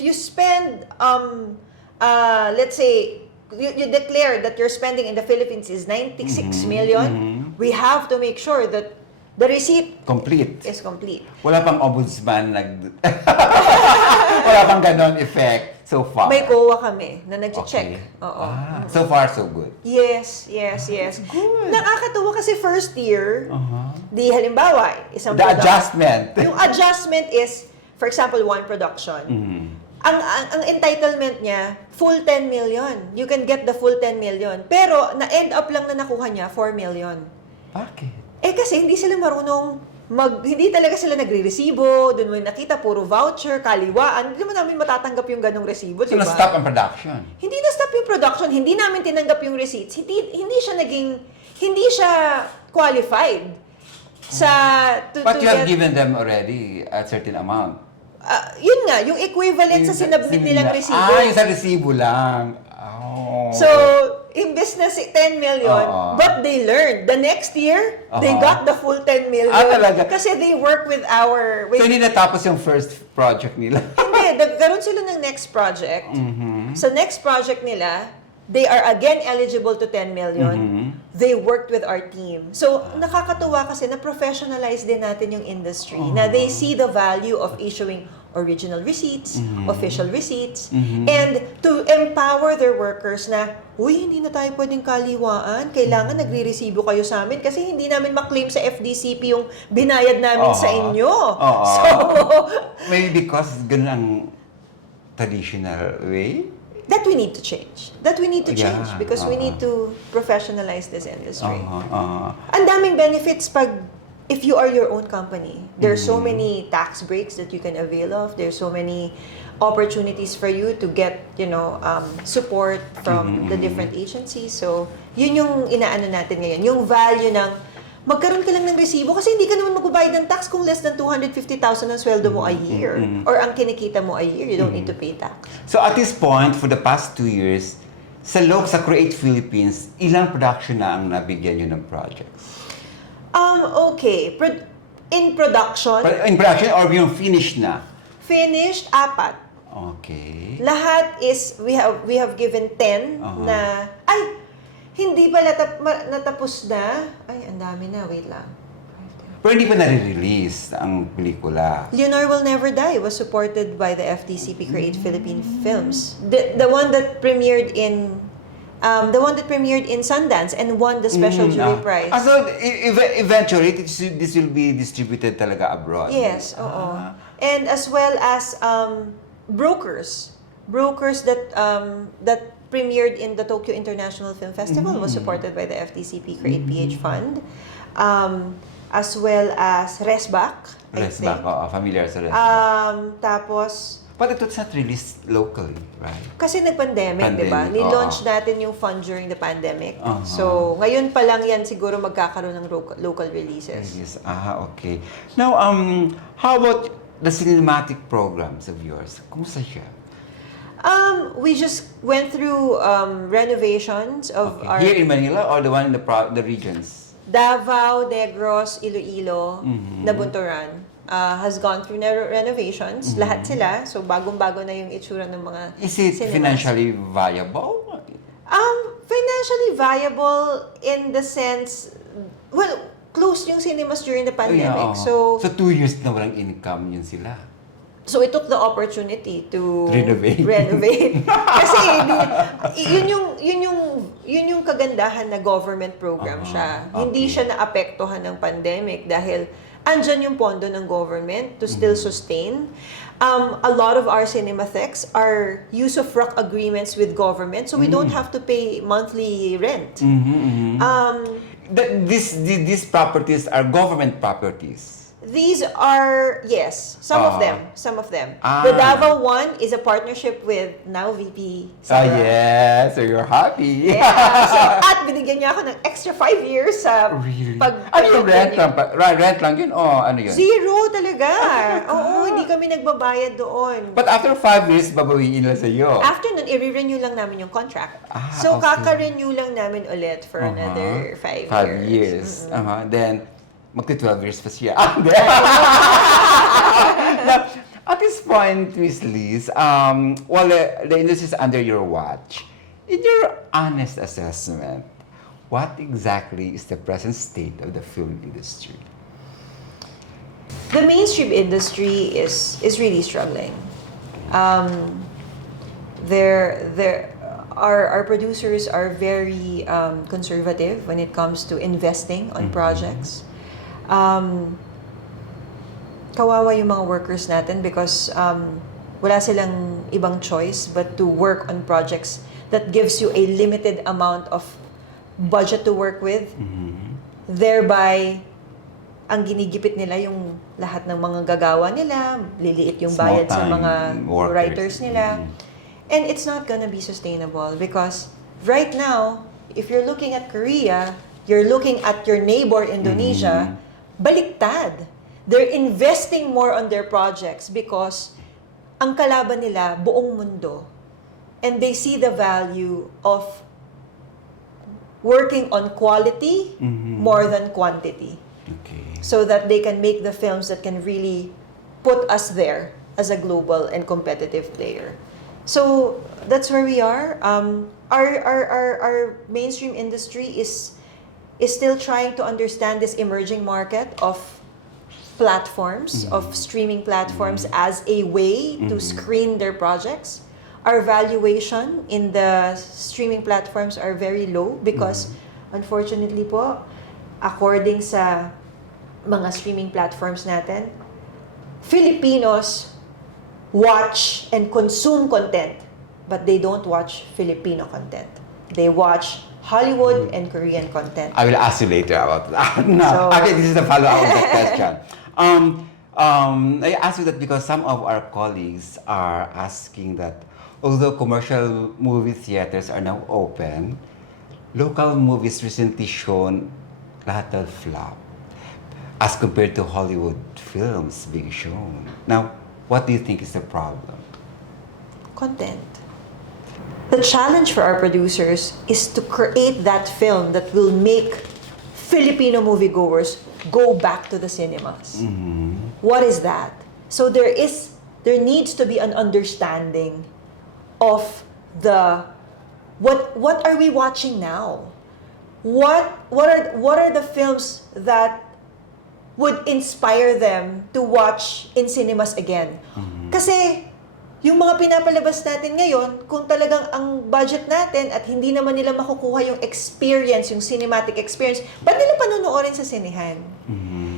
you spend, let's say, you declare that your spending in the Philippines is 96 million, we have to make sure that the receipt is complete. Wala pang ombudsman wala pang ganon effect so far. May COA kami na nag-check. So far, so good. Yes. Good. Nakakatuwa kasi first year, di halimbawa, isang The product. adjustment. Yung adjustment is, for example, one production. Ang entitlement niya, full 10 million. You can get the full 10 million. Pero, na-end up lang na nakuha niya, 4 million. Bakit? Kasi hindi sila marunong hindi talaga sila nagre-resibo, doon mo nakita puro voucher, kaliwaan, hindi mo namin matatanggap yung ganong resibo, So, diba? na-stop ang production. Hindi na-stop yung production, hindi namin tinanggap yung receipts, hindi siya qualified sa But you have given them already a certain amount. Yun nga, yung equivalent sa sinabit nilang resibo. Yung sa resibo lang. Oh. So, imbes na 10 million, but they learned. The next year, they got the full 10 million. Talaga? Kasi they work with So, hindi natapos yung first project nila? Hindi, nagkaroon sila ng next project. Sa next project nila, they are again eligible to 10 million. They worked with our team. So, nakakatuwa kasi na professionalize din natin yung industry. Na they see the value of issuing original receipts, official receipts, and to empower their workers na, uy, hindi na tayo pwedeng kaliwaan. Kailangan nagre-resibo kayo sa amin kasi hindi namin maklaim sa FDCP yung binayad namin sa inyo. So, maybe because ganun ang traditional way? that we need to change. Because we need to professionalize this industry. Ang daming benefits if you are your own company. There's so many tax breaks that you can avail of. There's so many opportunities for you to get, support from the different agencies. So, yun yung inaano natin ngayon. Yung value ng magkaroon ka lang ng resibo kasi hindi ka naman magbabayad ng tax kung less than 250,000 ang sweldo mo a year or ang kinikita mo a year. You don't need to pay tax. So at this point, for the past 2 years, sa Create Philippines, ilang production na ang nabigyan nyo ng projects? Okay. In production or yung finished na? Finished, 4. Okay. Lahat is, we have given 10 na, hindi pala natapos na. Ay, ang dami na. Wait lang. Pero hindi pa nare-release ang pelikula. Leonor Will Never Die was supported by the FDCP Create Philippine Films. The one that premiered in Sundance and won the special jury prize. So eventually this will be distributed talaga abroad. Yes, oo. And as well as brokers that premiered in the Tokyo International Film Festival was supported by the FDCP Create PH Fund. As well as Resback, I think. Familiar sa Resback. Tapos, but it's not released locally, right? Kasi nag-pandemic, di ba? Ni-launch natin yung fund during the pandemic. So, ngayon pa lang yan siguro magkakaroon ng local releases. Yes. Okay. Now, how about the cinematic programs of yours? Kumusta siya? We just went through renovations of our... Here in Manila or the one in the regions? Davao, Negros, Iloilo, Nabunturan has gone through renovations. Lahat sila. So, bagong-bago na yung itsura ng mga Is it cinemas. financially viable? Financially viable in the sense... Well, closed yung cinemas during the pandemic. So 2 years na walang income yun sila. So, we took the opportunity to renovate. Kasi yun yung kagandahan na government program siya. Hindi siya naapektuhan ng pandemic dahil andyan yung pondo ng government to still sustain. A lot of our cinematheques are use of RUC agreements with government, so we don't have to pay monthly rent. These properties are government properties. These are, yes, some of them. The Davao one is a partnership with now VP Sarah. Yes, so you're happy. Yeah. So, at binigyan niya ako ng extra 5 years sa Ano yung rent lang? Rent lang yun o ano yun? Zero talaga. Oo, hindi kami nagbabayad doon. But after 5 years, babawiin lang sa iyo. After nun, i-renew lang namin yung contract. So, kaka-renew lang namin ulit for another 5 years. 5 years. Then, magti-12 years pa siya. Now, at this point, Miss Liz, while the industry is under your watch, in your honest assessment, what exactly is the present state of the film industry? The mainstream industry is really struggling. Our producers are very conservative when it comes to investing on projects. Kawawa yung mga workers natin because wala silang ibang choice but to work on projects that gives you a limited amount of budget to work with, thereby ang ginigipit nila yung lahat ng mga gagawa nila, liliit yung bayad sa Small-time mga workers. writers nila. And it's not gonna be sustainable because right now, if you're looking at Korea, you're looking at your neighbor Indonesia, baliktad. They're investing more on their projects because ang kalaban nila buong mundo. And they see the value of working on quality more than quantity. Okay. So that they can make the films that can really put us there as a global and competitive player. So that's where we are. Our mainstream industry is still trying to understand this emerging market of platforms, of streaming platforms as a way to screen their projects. Our valuation in the streaming platforms are very low because unfortunately po, according sa mga streaming platforms natin, Filipinos watch and consume content, but they don't watch Filipino content. They watch Hollywood and Korean content. I will ask you later about that. No, So- okay, this is the follow-up of that question. I ask you that because some of our colleagues are asking that although commercial movie theaters are now open, local movies recently shown lahat ng flop as compared to Hollywood films being shown. Now, what do you think is the problem? Content. The challenge for our producers is to create that film that will make Filipino moviegoers go back to the cinemas. What is that? So there needs to be an understanding of what are we watching now? What are the films that would inspire them to watch in cinemas again? Kasi yung mga pinapalabas natin ngayon, kung talagang ang budget natin at hindi naman nila makukuha yung experience, yung cinematic experience, ba't nila panonoodin sa sinehan?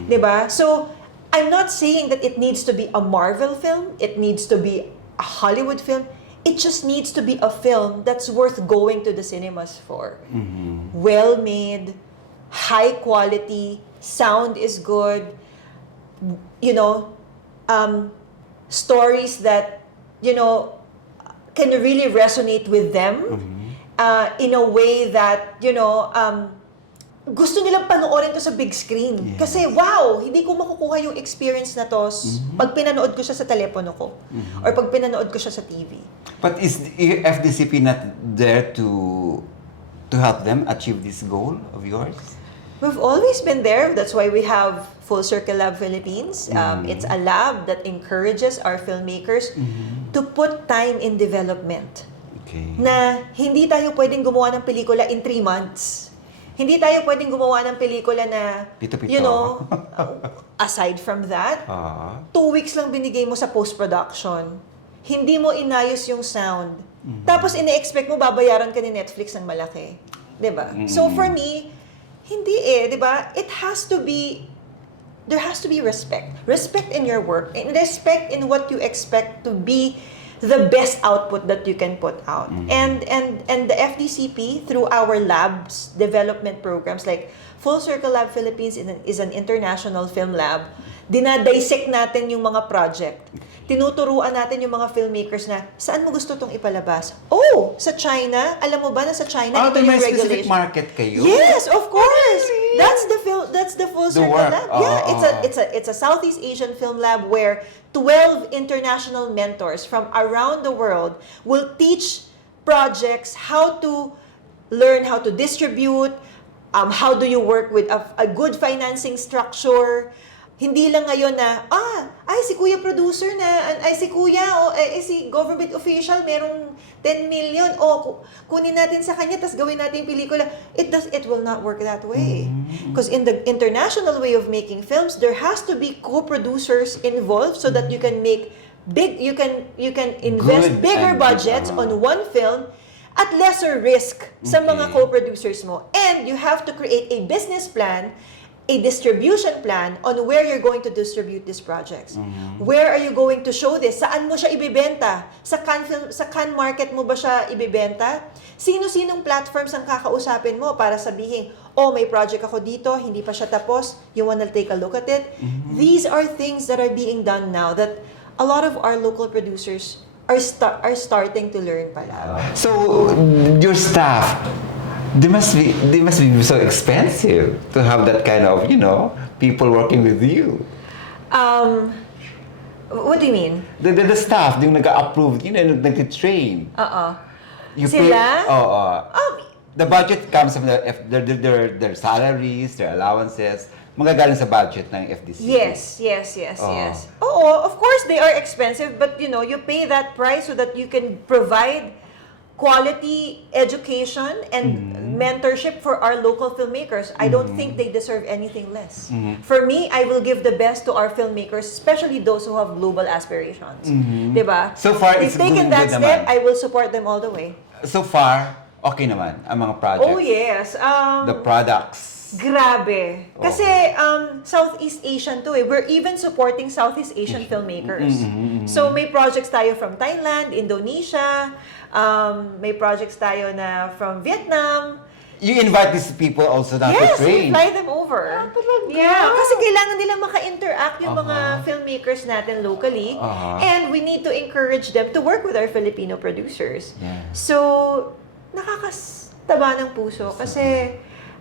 Diba? So, I'm not saying that it needs to be a Marvel film, it needs to be a Hollywood film, it just needs to be a film that's worth going to the cinemas for. Well-made, high quality, sound is good, stories that, can really resonate with them in a way that, gusto nilang panoorin to sa big screen. Yes. Kasi, wow, hindi ko makukuha yung experience na to pag pinanood ko siya sa telepono ko or pag pinanood ko siya sa TV. But is the FDCP not there to help them achieve this goal of yours? We've always been there. That's why we have Full Circle Lab Philippines. It's a lab that encourages our filmmakers to put time in development. Okay. Na hindi tayo pwedeng gumawa ng pelikula in 3 months. Hindi tayo pwedeng gumawa ng pelikula na, Pito-pito. Aside from that, Ah. 2 weeks lang binigay mo sa post-production. Hindi mo inayos yung sound. Tapos ine-expect mo babayaran ka ni Netflix ng malaki. 'Di ba? So for me, hindi eh, 'di ba? There has to be respect. Respect in your work and respect in what you expect to be the best output that you can put out. And the FDCP through our labs development programs like Full Circle Lab Philippines is an international film lab. Dinadissect natin yung mga project. Tinuturuan natin yung mga filmmakers na saan mo gusto tong ipalabas. Oh, sa China, alam mo ba na sa China ito yung may specific regulation. market kayo? Yes, of course. That's the Full The Circle work. Lab. Yeah, it's a Southeast Asian film lab where 12 international mentors from around the world will teach projects how to learn how to distribute, how do you work with a good financing structure. Hindi lang ngayon na, si kuya producer na, si kuya, si government official, merong 10 million, kunin natin sa kanya, tas gawin natin yung pelikula. It will not work that way. Because in the international way of making films, there has to be co-producers involved so that you can make you can invest Good bigger and- budgets on one film at lesser risk sa mga Okay. co-producers mo. And you have to create a business plan a distribution plan on where you're going to distribute these projects. Where are you going to show this? Saan mo siya ibibenta? Sa Cannes market mo ba siya ibibenta? Sino-sinong platforms ang kakausapin mo para sabihin, oh, may project ako dito, hindi pa siya tapos, you wanna take a look at it? These are things that are being done now that a lot of our local producers are starting to learn pala. So, your staff, they must be so expensive to have that kind of, people working with you. What do you mean? The staff, yung nag-approve, nag-train. Sila? The budget comes from their salaries, their allowances, magagaling sa budget ng FDCP. Yes. Oo, of course they are expensive, but you pay that price so that you can provide quality education and mentorship for our local filmmakers. I don't think they deserve anything less. For me, I will give the best to our filmmakers, especially those who have global aspirations. Diba? So far, they've it's taken that good step, naman. I will support them all the way. So far, okay naman ang mga projects. Oh yes. The products. Grabe. Kasi Southeast Asian to eh. We're even supporting Southeast Asian filmmakers. So may projects tayo from Thailand, Indonesia, may projects tayo na from Vietnam. You invite these people also down to Yes, train. we fly them over. Yeah, kasi kailangan nila maka-interact yung mga filmmakers natin locally. And we need to encourage them to work with our Filipino producers. Yeah. So, nakakataba ng puso kasi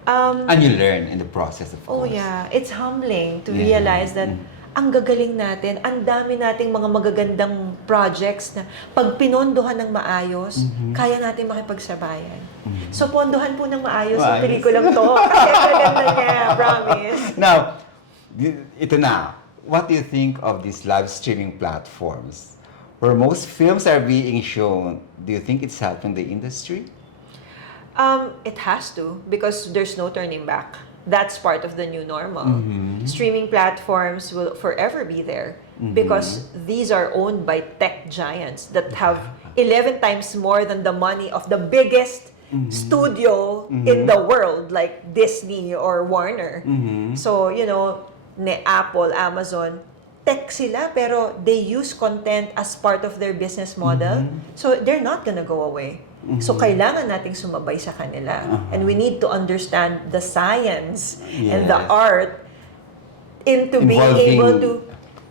And you learn in the process, of oh course. yeah, it's humbling to realize that ang gagaling natin, ang dami nating mga magagandang projects na pag pinondohan ng maayos, kaya natin makipagsabayan. So pondohan po ng maayos ang pelikulang to. Kasi ang gaganda niya, promise. Now, ito na. What do you think of these live streaming platforms? Where most films are being shown, do you think it's helping the industry? It has to, because there's no turning back. That's part of the new normal. Streaming platforms will forever be there because these are owned by tech giants that have 11 times more than the money of the biggest studio in the world, like Disney or Warner. So, Apple, Amazon, tech sila, pero they use content as part of their business model. So, they're not gonna go away. So, kailangan nating sumabay sa kanila. And we need to understand the science and the art into being able to...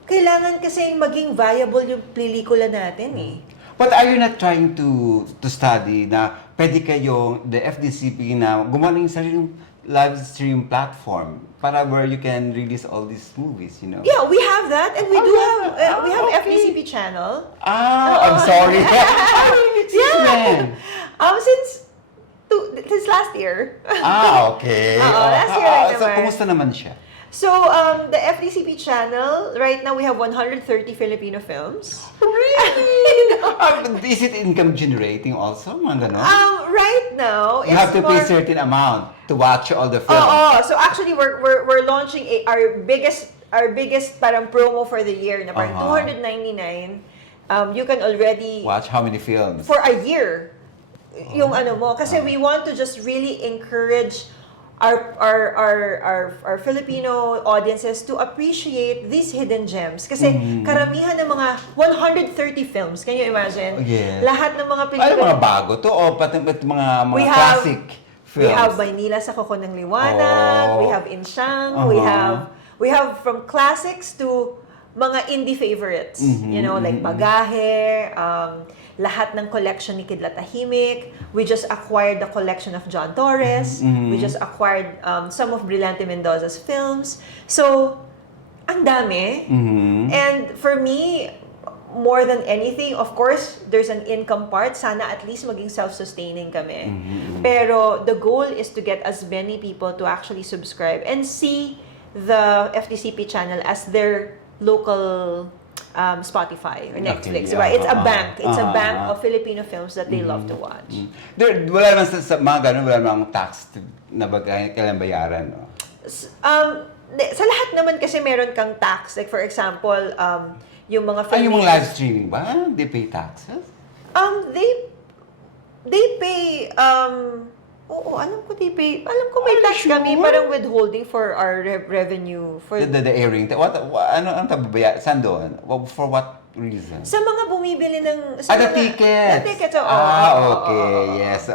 Kailangan kasi maging viable yung pelikula natin eh. But are you not trying to study na pwede kayong, the FDCP na gumawa ng sariling live stream platform para where you can release all these movies, Yeah, we have that, and we do have we have FDCP channel. I'm sorry. Since last year. Okay. Last year rin So, naman. kumusta naman siya? So, the FDCP channel, right now we have 130 Filipino films. Really? Is it income generating also? Mga ganon? Right now, You have to pay certain amount to watch all the films. So actually we're launching our biggest parang promo for the year na parang $299. You can already Watch how many films? for a year. Yung kasi we want to just really encourage our Filipino audiences to appreciate these hidden gems. Kasi karamihan ng mga 130 films, can you imagine? Yes. Lahat ng mga Ano pelikula. mga bago to? O pati mga classic films? We have Maynila sa Koko ng Liwanag, we have Insyang, we have from classics to mga indie favorites. Like Bagahe, lahat ng collection ni Kidlat Tahimik. We just acquired the collection of John Torres. We just acquired some of Brillante Mendoza's films. So, ang dami. And for me, more than anything, of course, there's an income part. Sana at least maging self-sustaining kami. Pero the goal is to get as many people to actually subscribe and see the FDCP channel as their local Spotify or Netflix. Right? It's a bank. It's a bank of Filipino films that they love to watch. Wala naman sa mga ganun, wala namang tax na kailan bayaran, no? Sa lahat naman kasi meron kang tax. Like for example, yung mga films... yung mga live streaming ba? They pay taxes? They pay Oo, alam ko di pay. Alam ko may tax Sure? kami, parang withholding for our revenue. For The airing. Ano ang tababaya? Saan doon? For what reason? sa mga bumibili ng... The tickets! The tickets, oo. Okay. Yes,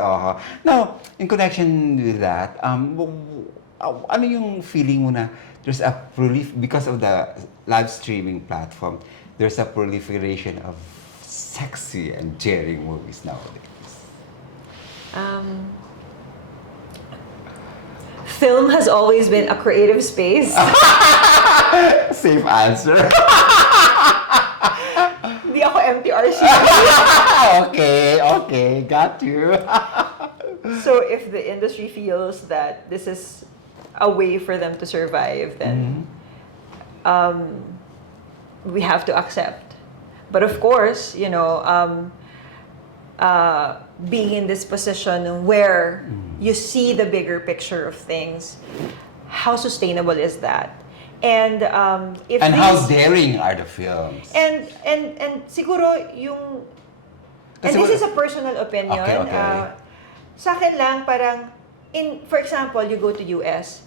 Now, in connection with that, ano yung feeling mo na there's a because of the live streaming platform, there's a proliferation of sexy and daring movies nowadays? Film has always been a creative space. Safe answer. Hindi ako MTRC. Okay, got you. So if the industry feels that this is a way for them to survive, then we have to accept. But of course, being in this position where you see the bigger picture of things, how sustainable is that? And if how daring are the films? And siguro yung and this is a personal opinion. Okay. Sa akin lang parang for example, you go to US,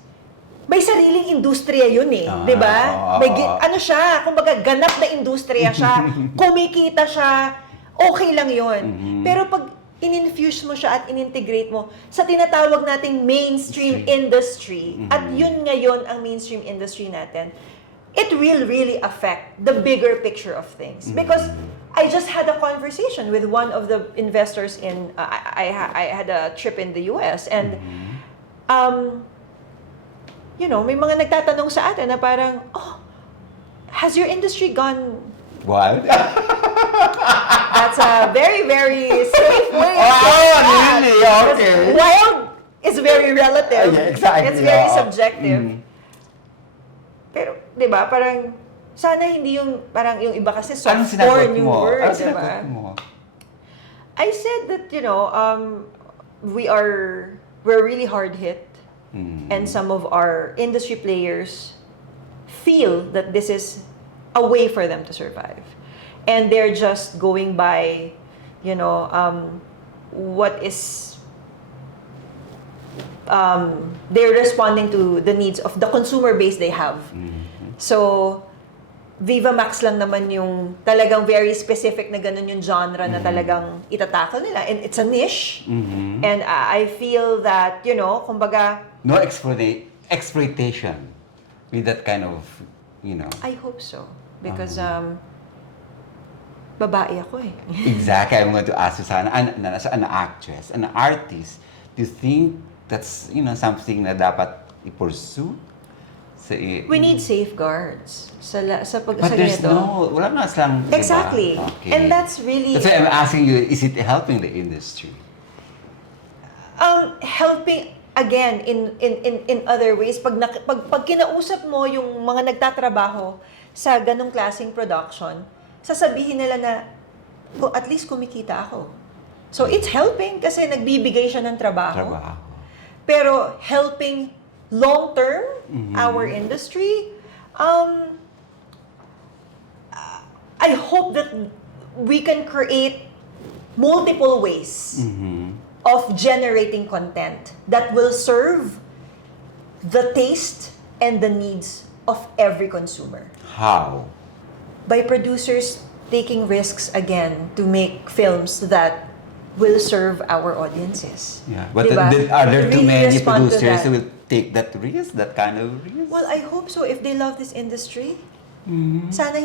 may sariling industriya yun eh, 'di ba? Ano siya, kumbaga ganap na industriya siya, kumikita siya, okay lang yun. Pero pag in-infuse mo siya at in-integrate mo sa tinatawag nating mainstream industry, at yun ngayon ang mainstream industry natin, it will really affect the bigger picture of things. Because I just had a conversation with one of the investors in, I had a trip in the US, and may mga nagtatanong sa atin na parang, has your industry gone What? That's a very, very safe way of saying that. Really? Okay. Wild is very relative. Yeah, exactly. It's very subjective. Pero, di ba, parang, sana hindi yung, parang yung iba kasi soft porn yung word, di ba? I said that, we're really hard hit, and some of our industry players feel that this is a way for them to survive. And they're just going by, what is, they're responding to the needs of the consumer base they have. So, Viva Max lang naman yung talagang very specific na ganun yung genre na talagang itatakal nila. And it's a niche. And I feel that, kumbaga... No exploitation with that kind of, I hope so. Because, babae ako eh. Exactly. I'm going to ask you, sana, as an actress, an artist, do you think that's, something na dapat i-pursue? We need safeguards But there's wala na silang, exactly. Diba? Okay. And that's really... That's why I'm asking you, is it helping the industry? Helping, again, in other ways. Pag kinausap mo yung mga nagtatrabaho sa ganong klaseng production, sasabihin nila na, at least kumikita ako. So it's helping kasi nagbibigay siya ng trabaho. Pero helping long-term, our industry, I hope that we can create multiple ways of generating content that will serve the taste and the needs of every consumer. How? By producers taking risks again to make films that will serve our audiences. Yeah, but diba? Are there too Really many respond to producers that. who will take that risk, that kind of risk? Well, I hope so. If they love this industry, sana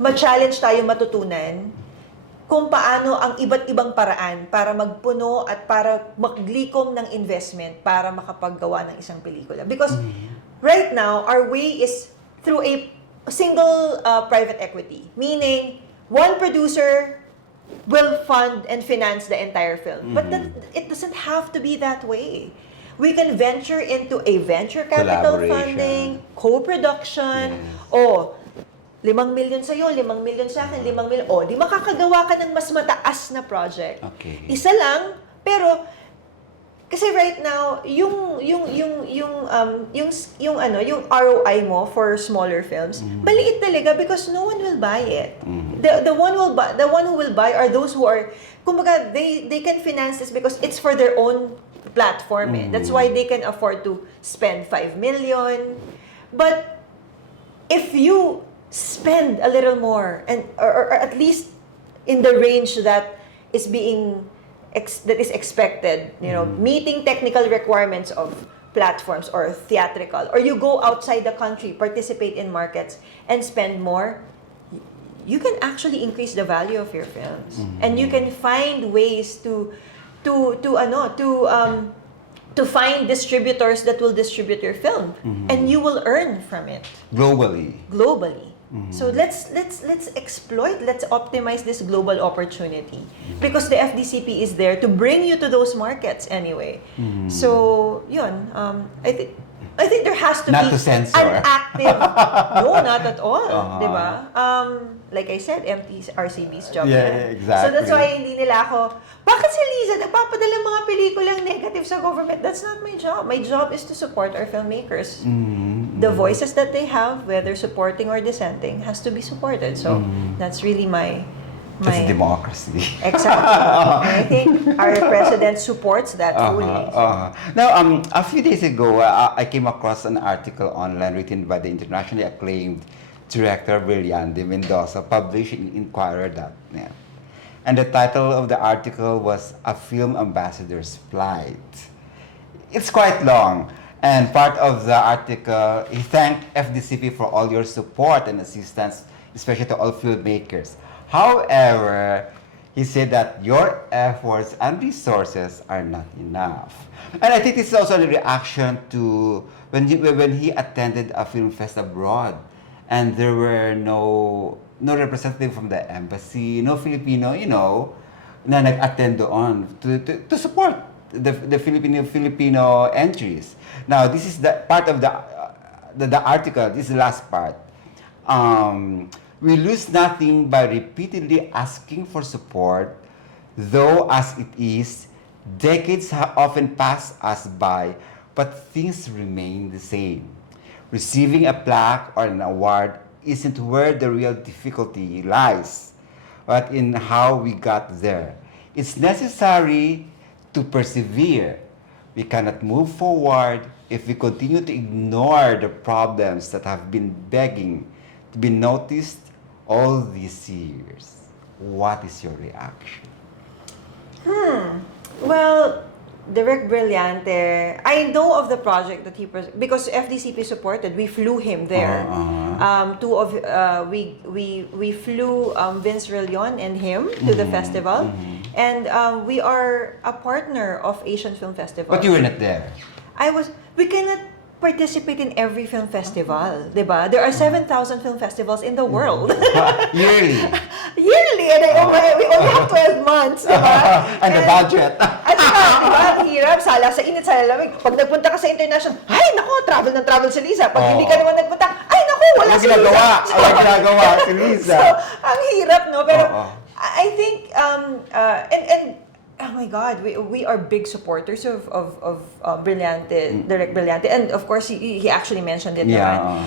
ma-challenge tayo matutunan kung paano ang iba't ibang paraan para magpuno at para maglikom ng investment para makapaggawa ng isang pelikula. Because right now, our way is through a single private equity. Meaning, one producer will fund and finance the entire film. But it doesn't have to be that way. We can venture into a venture capital funding, co-production, 5 million sa'yo, 5 million sa akin, 5 million. Di makakagawa ka ng mas mataas na project. Okay. Isa lang, pero kasi right now, yung ROI mo for smaller films, maliit talaga because no one will buy it. The one who will buy are those who are, kumbaga, they can finance this because it's for their own platform. That's why they can afford to spend 5 million. But if you spend a little more, and or at least in the range that is expected, meeting technical requirements of platforms or theatrical, or you go outside the country, participate in markets, and spend more, you can actually increase the value of your films, and you can find ways to find distributors that will distribute your film, and you will earn from it globally. So let's exploit, let's optimize this global opportunity, because the FDCP is there to bring you to those markets anyway. So yun, I think there has to not be to censor. an active. No, not at all, diba? Like I said, RCB's job. Yeah, exactly. So that's why hindi nila ako, bakit si Liza nagpapadala mga pelikulang negative sa government? That's not my job. My job is to support our filmmakers. The voices that they have, whether supporting or dissenting, has to be supported. So that's really my It's democracy. Exactly. And I think our president supports that fully. Now, a few days ago, I came across an article online written by the internationally acclaimed director Brillante Mendoza, published in Inquirer.net. And the title of the article was "A Film Ambassador's Plight." It's quite long. And part of the article, he thanked FDCP for all your support and assistance, especially to all filmmakers. However, he said that your efforts and resources are not enough. And I think this is also a reaction to when he attended a film fest abroad, and there were no representative from the embassy, no Filipino, na nag-attend doon to support the Filipino entries. Now, this is the part of the article. This is the last part. We lose nothing by repeatedly asking for support, though as it is, decades have often passed us by, but things remain the same. Receiving a plaque or an award isn't where the real difficulty lies, but in how we got there. It's necessary to persevere. We cannot move forward if we continue to ignore the problems that have been begging to be noticed all these years. What is your reaction? Well, Direct Brillante, I know of the project that because FDCP supported. We flew him there. We flew Vince Rillion and him to the festival, and we are a partner of Asian Film Festival. But you were not there. We cannot participate in every film festival, diba? There are 7,000 film festivals in the world. Yearly. Yearly, and we only have 12 months, diba? And the budget. At saka, diba, ang hirap, sala sa init, sala lamig. Pag nagpunta ka sa international, ay, naku, travel ng travel si Liza. Pag hindi ka naman nagpunta, ay, naku, wala si Liza. Wala ginagawa si Liza. So, ang hirap, no? Pero, I think, oh my God, we are big supporters of Brillante, Direct Brillante, and of course he actually mentioned it. Yeah.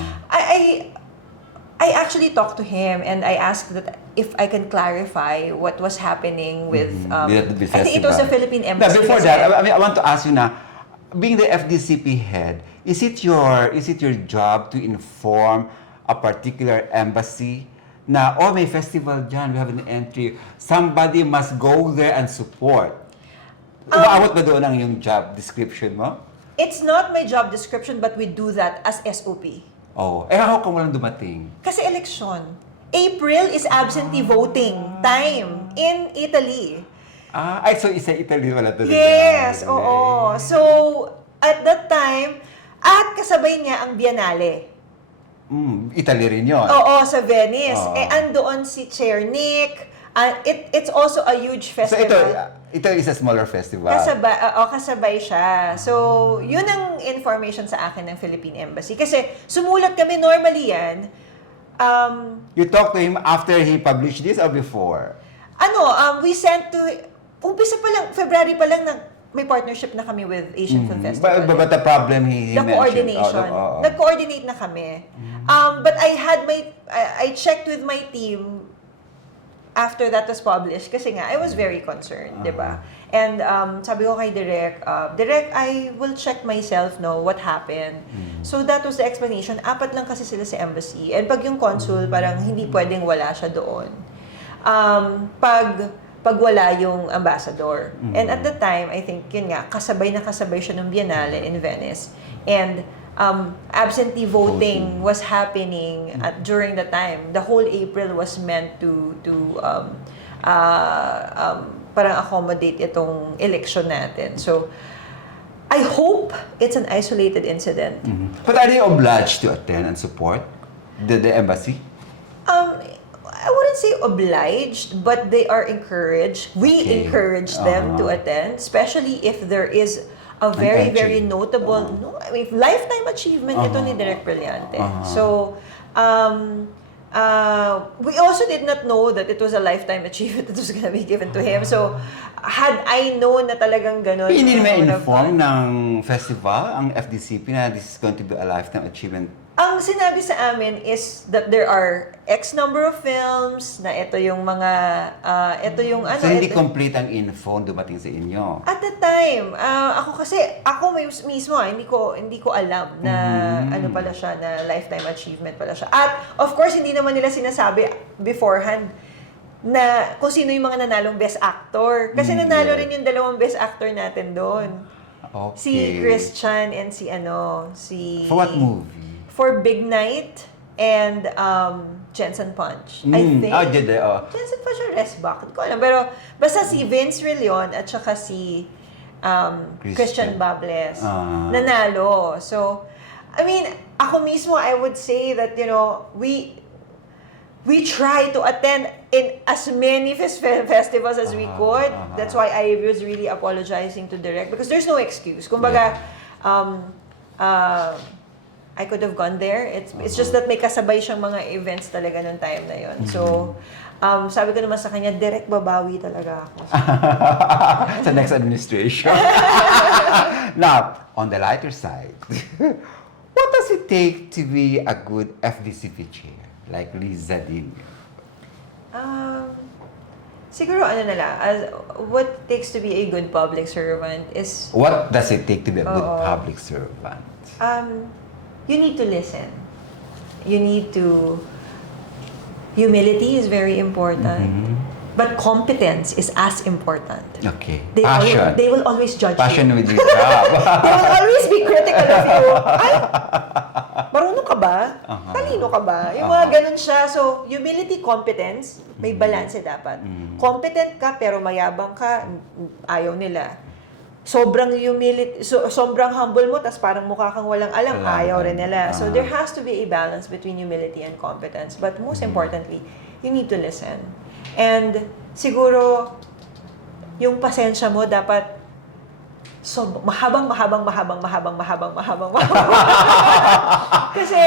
I actually talked to him and I asked that if I can clarify what was happening with. I think it was the Philippine Embassy. Now, before that, I want to ask you now, being the FDCP head, is it your job to inform a particular embassy na, may festival dyan, we have an entry, somebody must go there and support? Umaabot ba doon ang yung job description mo? It's not my job description, but we do that as SOP. How ka mo lang dumating? Kasi election. April is absentee voting time in Italy. So isa Italy wala talaga. Yes, oo. So, at that time, at kasabay niya ang Biennale. Italy rin yun. Oo, sa Venice. Andoon si Chair Nick. It's also a huge festival. So ito is a smaller festival. Kasabay siya. So, yun ang information sa akin ng Philippine Embassy. Kasi sumulat kami normally yan. You talked to him after he published this or before? We sent to, umpisa pa lang, February pa lang, may partnership na kami with Asian Film Festival. But the problem he the mentioned. Coordination. Nag-coordinate na kami. But I checked with my team after that was published, kasi nga, I was very concerned, di ba? And sabi ko kay Direk, Direk, I will check myself, no, what happened. So that was the explanation. 4 lang kasi sila sa embassy. And pag yung consul, parang hindi pwedeng wala siya doon. Pag wala yung ambassador. And at the time, I think, yun nga, kasabay siya ng Biennale in Venice. And absentee voting was happening during the time. The whole April was meant to parang accommodate itong election natin. So, I hope it's an isolated incident. But are they obliged to attend and support the embassy? I wouldn't say obliged, but they are encouraged. We encourage them to attend, especially if there is a very notable, lifetime achievement ito ni Direk Brillante. So, we also did not know that it was a lifetime achievement that was gonna be given to him. So, had I known na talagang gano'n... Hindi naman inform ng festival, ang FDCP, na this is going to be a lifetime achievement. Ang sinabi sa amin is that there are X number of films, na ito yung mga, ito yung ano... So, hindi complete ang info dumating sa inyo? At the time, ako mismo, hindi ko alam na ano pala siya, na lifetime achievement pala siya. At, of course, hindi naman nila sinasabi beforehand na kung sino yung mga nanalong Best Actor. Kasi nanalo rin yung 2 Best Actor natin doon. Okay. Si Christian and si For what movie? For Big Night and Jensen Punch. I think. Jensen Punch or Resbach. Hindi ko alam. Pero basta si Vince Rillion at saka si Christian Bables nanalo. So, I mean, ako mismo, I would say that, we try to attend in as many festivals as we could. That's why I was really apologizing to Direk because there's no excuse. Kumbaga, I could have gone there. It's just that may kasabay siyang mga events talaga nung time na yon. So, sabi ko naman sa kanya, Direk, babawi talaga ako. Sa next administration. Now, on the lighter side, what does it take to be a good FDCP chair? Like Liza Diño? Siguro na lang, what takes to be a good public servant is... What does it take to be a good public servant? You need to listen. You need to... Humility is very important. But competence is as important. Okay. Passion. They will always judge Passion you. with your job. They will always be critical of you. Ay, marunong ka ba? Talino ka ba? Yung mga ganun siya. So, humility, competence, may balance dapat. Competent ka pero mayabang ka, ayaw nila. Sobrang sobrang humble mo, tas parang mukha kang walang alam, ayaw rin nila. So, there has to be a balance between humility and competence. But most importantly, you need to listen. And siguro, yung pasensya mo dapat mahabang. Kasi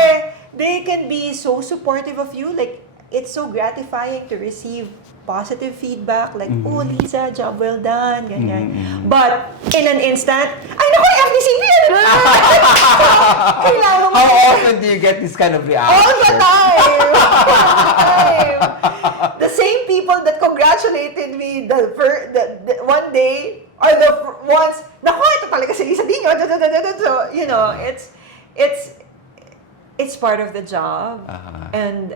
they can be so supportive of you. Like, it's so gratifying to receive positive feedback. Like, oh, Liza, job well done. Ganyan. But, in an instant, ay, naku, FDCP! Kailangan mo. How often do you get this kind of reaction? All the time! The same people that congratulated me the one day are the ones, naku, ito talaga si Liza Diño. So, it's part of the job. And,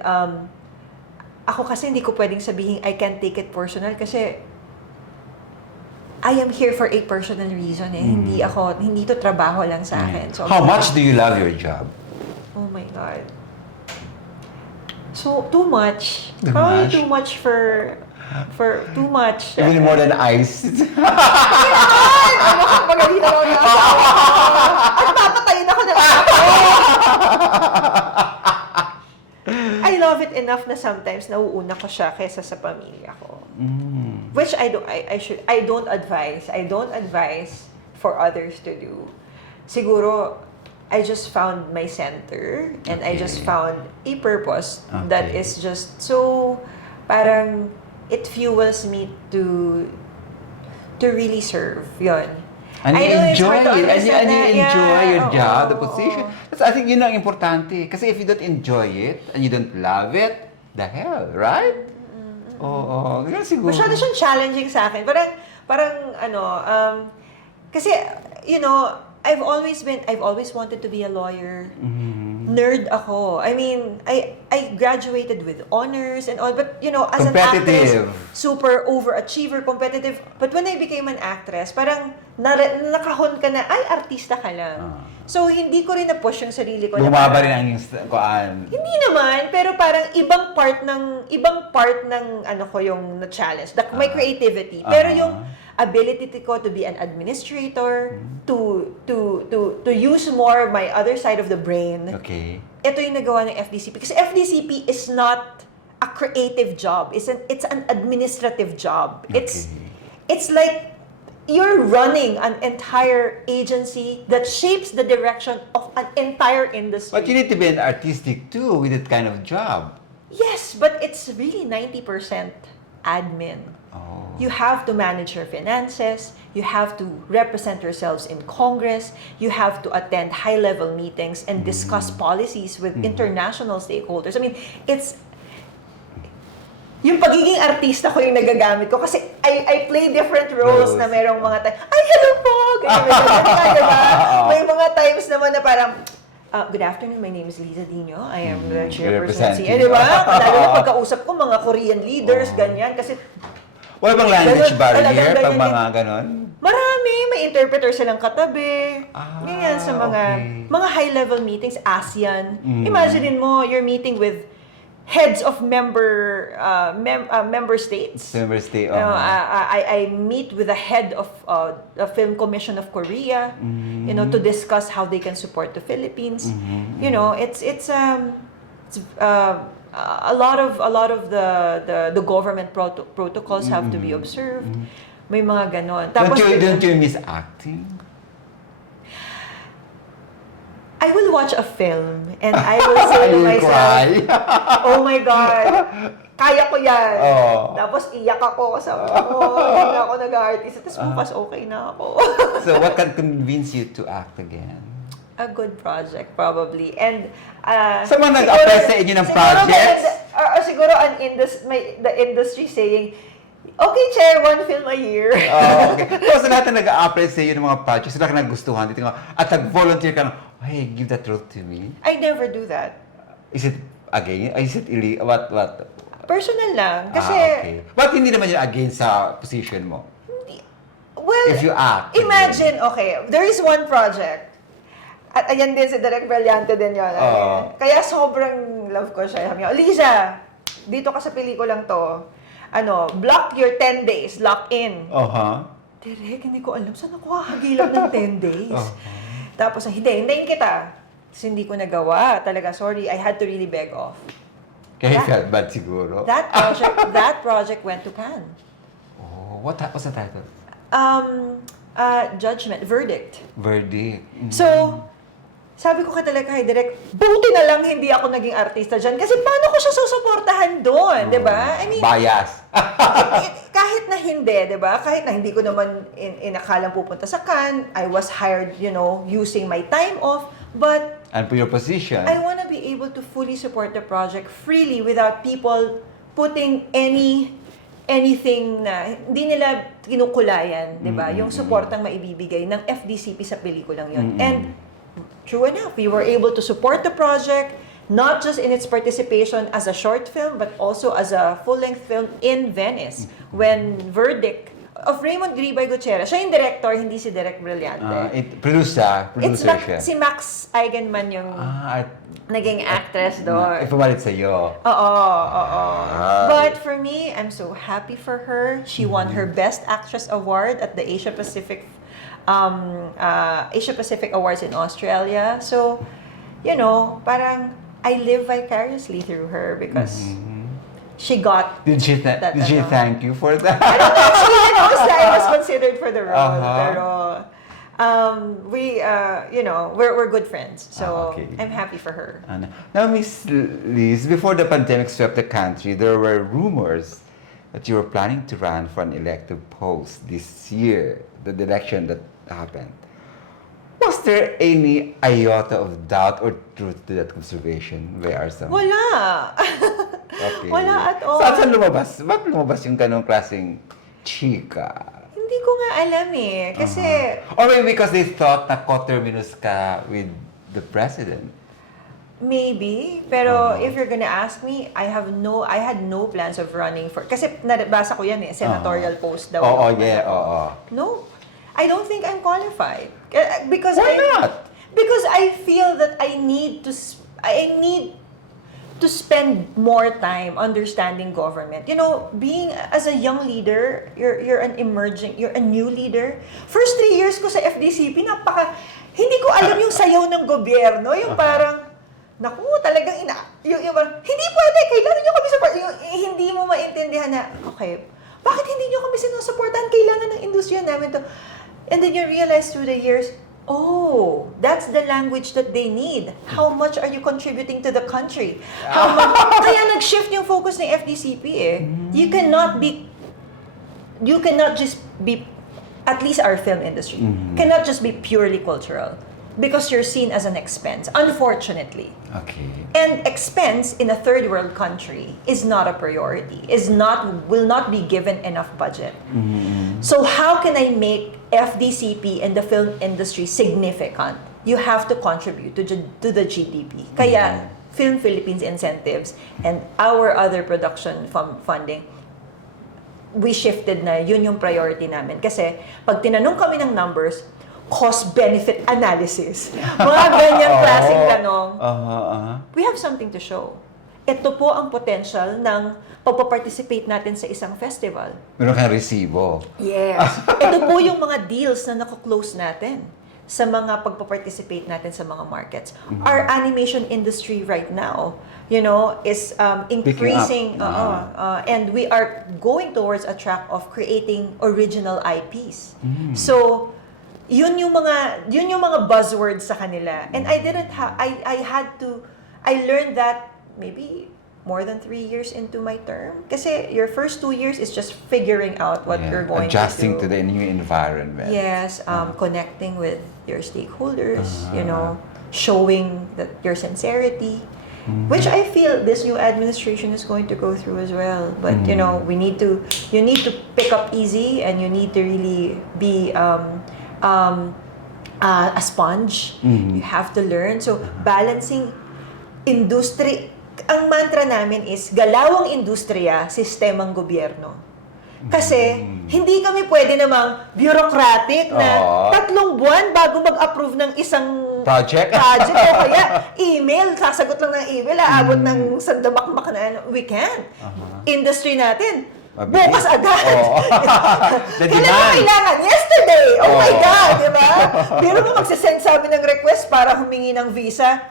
ako kasi hindi ko pwedeng sabihin I can't take it personal kasi I am here for a personal reason eh. Hindi to trabaho lang sa akin. So, how much do you love your job? Oh my God. So, too much. Too Probably much? too much for too much. Even more than ice. Ano ka, magaling na lang ako. At papatayin ako na lang ako. I love it enough na sometimes nauuna ko siya kaysa sa pamilya ko. Which I don't advise for others to do. Siguro, I just found my center and I just found a purpose that is just so parang it fuels me to really serve. Yon. And you enjoy it. And you enjoy your job, the oo. position. That's, I think yun ang importante. Kasi if you don't enjoy it and you don't love it, the hell, right? Oo. Ganun siguro. Masyado siyang challenging sa akin. Parang kasi, I've always wanted to be a lawyer. Nerd ako. I mean, I graduated with honors and all, but as an actress, super overachiever, competitive. But when I became an actress, parang nakahon ka na, ay, artista ka lang. So, hindi ko rin na-push yung sarili ko. Bumaba rin ang yung kuan. Hindi naman, pero parang ibang part ng ko yung na-challenge, my creativity. Pero yung ability ko to be an administrator, to use more my other side of the brain. Okay. Ito yung nagawa ng FDCP. Kasi FDCP is not a creative job. It's an administrative job. Okay. It's like you're running an entire agency that shapes the direction of an entire industry. But you need to be an artistic too with that kind of job. Yes, but it's really 90% admin. Oh. You have to manage your finances. You have to represent yourselves in Congress. You have to attend high-level meetings and discuss policies with international stakeholders. I mean, yung pagiging artista ko yung nagagamit ko kasi I play different roles na merong mga times, ay, hello po! Ganyan, diba? May mga times naman na parang, good afternoon, my name is Liza Diño. I am the chairperson. Diba? Lalo na pagkausap ko, mga Korean leaders, ganyan. Kasi, wala bang language barrier pag mga ganon? Marami. May interpreter silang katabi. Ganyan sa mga high-level meetings, ASEAN. Imagine mo, you're meeting with heads of member states. Member state. I meet with the head of the Film Commission of Korea, to discuss how they can support the Philippines. It's a lot of the government protocols have to be observed. May mga ganon. Tapos, don't you miss acting? I will watch a film and I will say to myself, oh my God, kaya ko yan. Tapos iyak ako, sabi ko, hindi na ako nag-artist. Tapos bukas okay na ako. So what can convince you to act again? A good project, probably. And sa mga nag-apply sa inyo ng projects? Siguro the industry saying, okay, Chair, one film a year. Okay. So sa lahat na nag-apply sa iyo ng mga projects, sila ka nagustuhan dito at nag-volunteer ka na, hey, give that role to me. I never do that. Is it again? Is it illegal? What? Personal lang. Kasi, okay. But hindi naman yun against sa position mo? Well, if you act. Imagine, okay, there is one project. At ayan din si Direk Brillante din yun. Kaya sobrang love ko siya. Sabi niya, Liza, dito ka sa pelikulang to. Block your 10 days, lock in. Direk, hindi ko alam. Saan ako hahagilan ng 10 days? Tapos, hintayin kita. Tapos hindi ko nagawa. Talaga, sorry, I had to really beg off. Kaya felt bad siguro? That project went to Cannes. Oh, what was the title? Verdict. Verdict. So, sabi ko talaga kay Direk, buti na lang hindi ako naging artista dyan. Kasi paano ko siya susuportahan doon, di ba? I mean, bias. kahit na hindi, di ba? Kahit na hindi ko naman inakalang pupunta sa Cannes, I was hired, using my time off. But, and for your position, I want to be able to fully support the project freely without people putting anything na hindi nila kinukulayan, di ba? Yung supportang maibibigay ng FDCP sa pelikulang yun. And, true enough, we were able to support the project, not just in its participation as a short film, but also as a full-length film in Venice. When Verdict of Raymond Gribay Gutierrez, siya yung director, hindi si Direk Brillante. Producer siya. Si Max Eigenman yung naging actress doon. Ipumalit sa'yo. Oo. But for me, I'm so happy for her. She won her Best Actress Award at the Asia Pacific Awards in Australia. So, parang I live vicariously through her because she got Did she thank you for that? I don't know. Actually, I was considered for the role. Pero, we're good friends. So, I'm happy for her. Now, Miss Liz, before the pandemic swept the country, there were rumors that you were planning to run for an elective post this year, the election that happened. Was there any iota of doubt or truth to that observation by Arsam? Wala. Okay. Wala at all. Saan lumabas? Ba't lumabas yung ganong klaseng chika? Hindi ko nga alam eh. Kasi, Or maybe because they thought na coterminous ka with the president. maybe. Pero if you're gonna ask me, I had no plans of running for, kasi nabasa ko yan eh, senatorial post daw. Oo, yeah, oo. No, I don't think I'm qualified. Because Why not? Because I feel that I need to spend more time understanding government. You know, being as a young leader, you're a new leader. First 3 years ko sa FDCP, hindi ko alam yung sayaw ng gobyerno, yung parang, naku, talagang hindi pwede, kailangan nyo kami support. Yung hindi mo maintindihan na, okay, bakit hindi nyo kami sinusuportahan? Kailangan ng industriya namin to. And then you realize through the years, oh, that's the language that they need. How much are you contributing to the country? How much? Kaya nag-shift yung focus ng FDCP eh. You cannot just be, at least our film industry, cannot just be purely cultural. Because you're seen as an expense, unfortunately. Okay. And expense in a third world country is not a priority, will not be given enough budget. So how can I make FDCP and the film industry significant? You have to contribute to the GDP. Kaya Film Philippines incentives and our other production funding, we shifted na yun yung priority namin. Kasi pag tinanong kami ng numbers, cost-benefit analysis, mga ganyang klaseng tanong, we have something to show. Ito po ang potential ng pagpaparticipate natin sa isang festival. Meron kang resibo. Yes. Ito po yung mga deals na nako-close natin sa mga pagpaparticipate natin sa mga markets. Our animation industry right now, you know, is increasing, and we are going towards a track of creating original IPs. So, yun yung mga buzzwords sa kanila. And I learned that maybe more than 3 years into my term. Kasi your first 2 years is just figuring out what you're going adjusting to do. to the new environment. Yes, connecting with your stakeholders, you know, showing that your sincerity, which I feel this new administration is going to go through as well. But you know, you need to pick up easy, and you need to really be a sponge. You have to learn. So balancing industry, ang mantra namin is galawang industriya, sistemang gobyerno. Kasi hindi kami pwede namang bureaucratic na 3 buwan bago mag-approve ng isang project o kaya email, sasagot lang ng email, aabot ng sandamakmak na we can't. Industry natin, bukas agad. Kailangan yesterday. Oh my God, di ba? Pero kung magsasend sa amin ng request para humingi ng visa,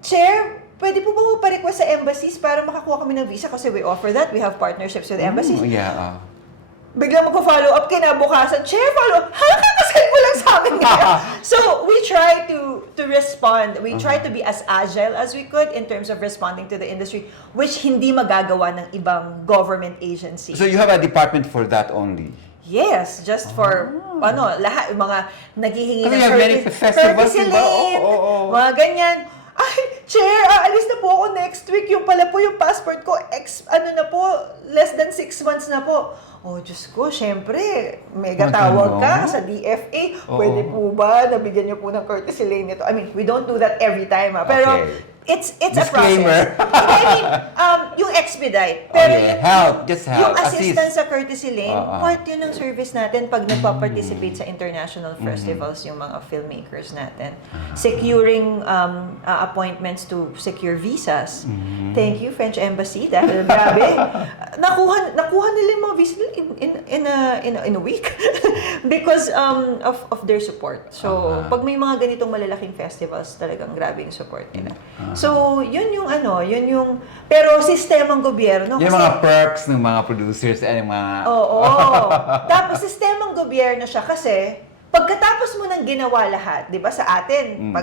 Chair, pwede po ba magpa-request sa embassies para makakuha kami ng visa? Kasi we offer that. We have partnerships with embassies. Biglang magpa-follow up, kinabukasan, Chair, follow up. Kakasend mo lang sa amin ngayon. So, we try to respond. We try to be as agile as we could in terms of responding to the industry, which hindi magagawa ng ibang government agency. So, you have a department for that only? Yes, just for, lahat, mga naghihingi ng courtesy lane, mga ganyan. Ay, Chair, aalis na po ako next week. Yung pala po yung passport ko, less than 6 months na po. Oh, Diyos ko, syempre, mega tawag ka sa DFA. Pwede po ba nabigyan niyo po ng courtesy lane nito? I mean, we don't do that every time. Pero it's disclaimer. A process. I mean, yung expedite. Pero help. Yung assistance sa courtesy lane, part yun ng service natin pag nagpa-participate sa international festivals yung mga filmmakers natin. Securing appointments to secure visas. Thank you, French Embassy. Dahil grabe, nakuha nila yung mga visas in a week because of their support. So, pag may mga ganitong malalaking festivals, talagang grabe yung support nila. So, yun yung pero sistemang gobyerno. Yung mga perks ng mga producers and mga... Oo. Tapos, sistemang gobyerno siya kasi pagkatapos mo nang ginawa lahat, di ba, sa atin,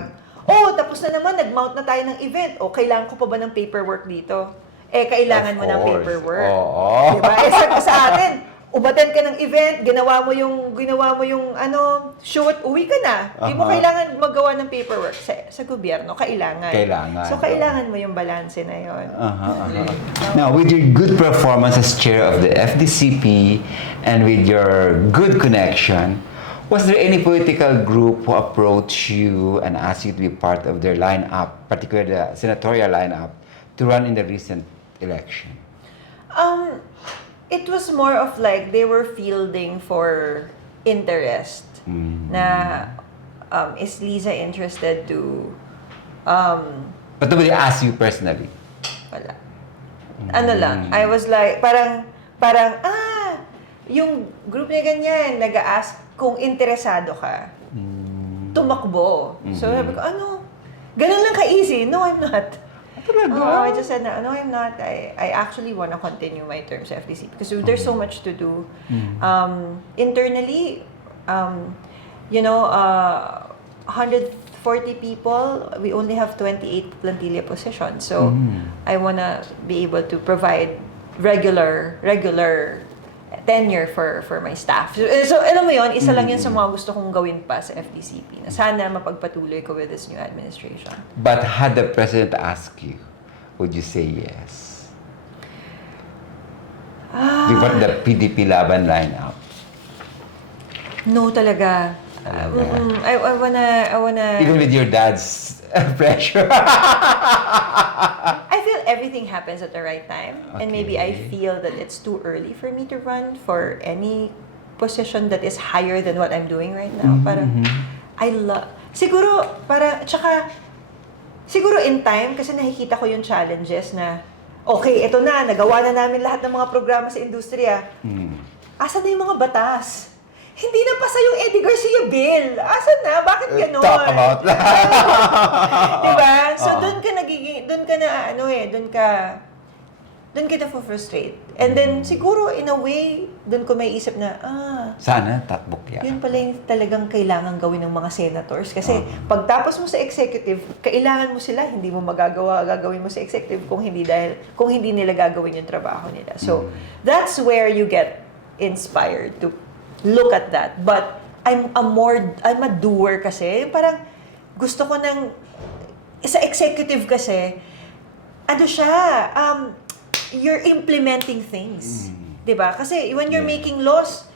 tapos na naman, nag-mount na tayo ng event. Kailangan ko pa ba ng paperwork dito? Kailangan mo ng paperwork. Di ba? Sa atin, umattend ka ng event, ginawa mo yung shoot, uwi ka na. Hindi mo kailangan maggawa ng paperwork sa gobyerno, kailangan. So kailangan mo yung balanse na yon. Now, with your good performance as chair of the FDCP and with your good connection, was there any political group who approached you and asked you to be part of their lineup, particularly the senatorial lineup, to run in the recent election? It was more of like they were fielding for interest. Na is Liza interested to But nobody asked you personally? wala. Ano lang, I was like parang yung group niya ganyan nag-ask kung interesado ka. Tumakbo. So sabi ko, ganun lang ka-easy. No, I'm not. I just said, no, I'm not. I actually want to continue my term sa FDC because there's so much to do. Internally, 140 people, we only have 28 plantilla positions. So, I want to be able to provide regular tenure for my staff. So alam mo yun, isa lang yun sa mga gusto kong gawin pa sa FDCP. Na sana mapagpatuloy ko with this new administration. But had the president asked you, would you say yes? You want the PDP Laban lineup? No talaga. I wanna... Even with your dad's pressure? I feel everything happens at the right time. And maybe I feel that it's too early for me to run for any position that is higher than what I'm doing right now. Parang, siguro in time, kasi nakikita ko yung challenges na, okay, ito na, nagawa na namin lahat ng mga programa sa industriya. Asan na yung mga batas? Hindi na pasa yung Eddie Garcia bill. Asan na? Bakit ganon? Talk about that. Diba? So, doon ka na-frustrate. And then, siguro, in a way, doon ko may isip na, sana, tatbok yan. Yun pala yung talagang kailangan gawin ng mga senators. Kasi, pagtapos mo sa executive, kailangan mo sila, hindi mo gagawin mo sa executive kung hindi nila gagawin yung trabaho nila. So, that's where you get inspired to look at that. But I'm a doer kasi. Parang gusto ko sa executive kasi, you're implementing things. Diba? Kasi when you're making laws,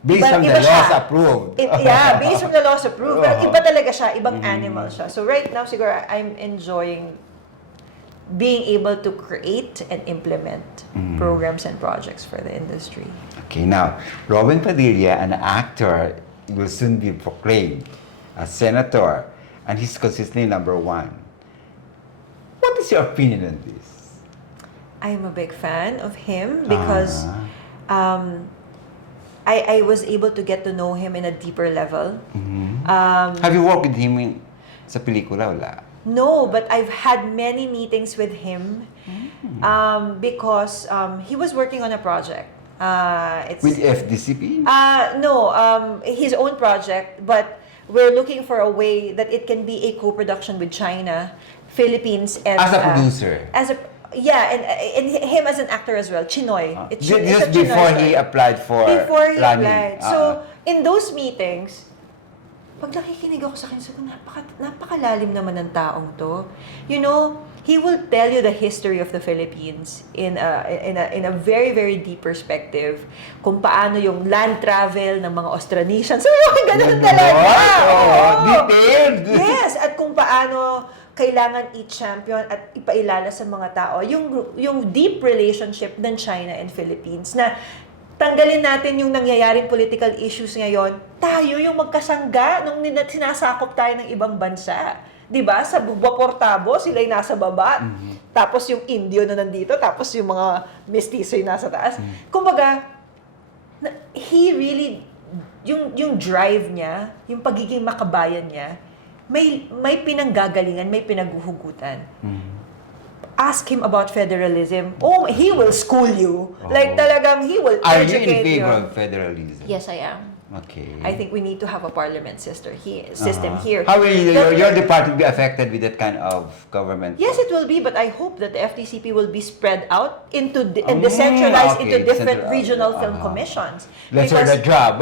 based from the laws approved. Based from the laws approved. Pero iba talaga siya, ibang animal siya. So right now, siguro, I'm enjoying being able to create and implement programs and projects for the industry. Okay, now, Robin Padilla, an actor, will soon be proclaimed a senator, and he's consistently number one. What is your opinion on this? I'm a big fan of him because I was able to get to know him in a deeper level. Have you worked with him sa pelikula? Wala? No, but I've had many meetings with him because he was working on a project. With FDCP? No, his own project, but we're looking for a way that it can be a co-production with China, Philippines, and as a producer? And him as an actor as well, Chinoy. Just before he applied for running. So, in those meetings, pag nakikinig ako sa kanya, sabi ko, napakalalim naman ng taong to. You know, he will tell you the history of the Philippines in a very, very deep perspective. Kung paano yung land travel ng mga Austronesians. So, ganun talaga. Detailed. Yes, at kung paano kailangan i-champion at ipailala sa mga tao yung deep relationship ng China and Philippines na tanggalin natin yung nangyayaring political issues ngayon, tayo yung magkasangga nung sinasakop tayo ng ibang bansa. 'Di ba? Sa Bubaportabo, sila yung nasa baba, tapos yung Indio na nandito, tapos yung mga mestizo yung nasa taas. Kumbaga, he really, yung drive niya, yung pagiging makabayan niya, may pinanggagalingan, may pinaghuhugutan. Ask him about federalism. Oh, he will school you. Like talagang he will educate you. Are you in favor of federalism? Yes, I am. Okay. I think we need to have a parliament system here. How will your department be affected with that kind of government? Yes, it will be, but I hope that the FDCP will be spread out into and decentralized into different regional film commissions. Lesser the job.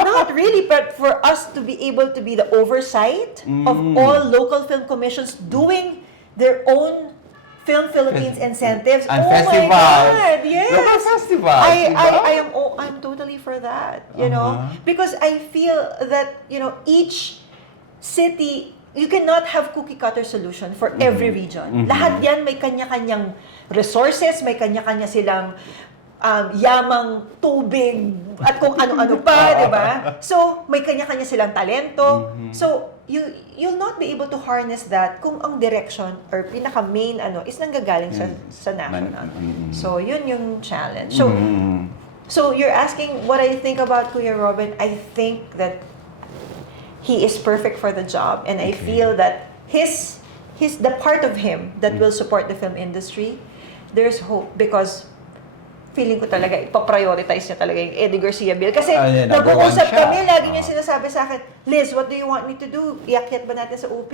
Not really, but for us to be able to be the oversight of all local film commissions doing their own Film Philippines incentives. And oh festivals. my God, yes. Local festivals. I'm totally for that, you know, because I feel that, you know, each city, you cannot have cookie cutter solution for every region. Lahat yan may kanya-kanyang resources, may kanya-kanya silang yamang tubig at kung ano-ano pa, di ba? So, may kanya-kanya silang talento. So, you'll not be able to harness that kung ang direction or pinaka-main is nanggagaling sa national. So, yun yung challenge. So you're asking what I think about Kuya Robin. I think that he is perfect for the job, and I feel that his the part of him that will support the film industry, there's hope because feeling ko talaga ipaprioritize niya talaga yung Eddie Garcia bill. Kasi nag-uusap kami, lagi niya sinasabi sa akin, Liz, what do you want me to do? Iakyat ba natin sa UP?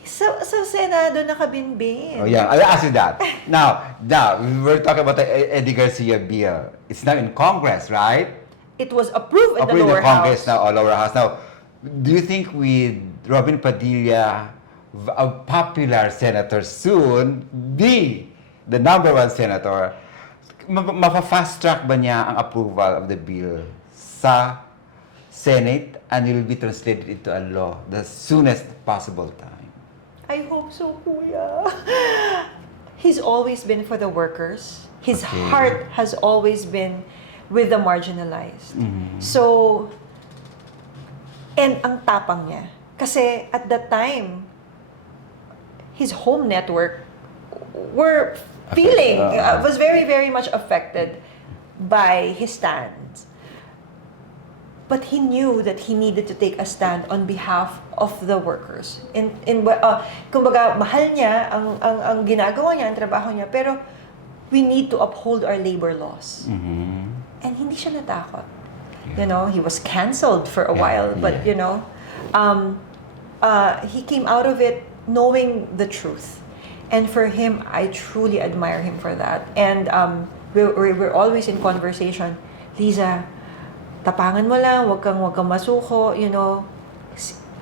Sa Senado nakabinbin. Oh yeah, I'll ask you that. Now, we were talking about the Eddie Garcia bill. It's now in Congress, right? It was approved in the lower Congress house. now, or lower house. Now, do you think with Robin Padilla, a popular senator soon, be the #1 senator, mapa-fast track ba niya ang approval of the bill sa Senate and it will be translated into a law the soonest possible time? I hope so, Kuya. He's always been for the workers. His heart has always been with the marginalized. So, and ang tapang niya. Kasi at that time, his home network were was very, very much affected by his stands. But he knew that he needed to take a stand on behalf of the workers. Kumbaga, mahal niya ang ginagawa niya, ang trabaho niya, pero we need to uphold our labor laws. And hindi siya natakot. You know, he was canceled for a while, but you know, he came out of it knowing the truth. And for him, I truly admire him for that. And we're always in conversation, Liza, tapangan mo lang, wag kang masuko, you know,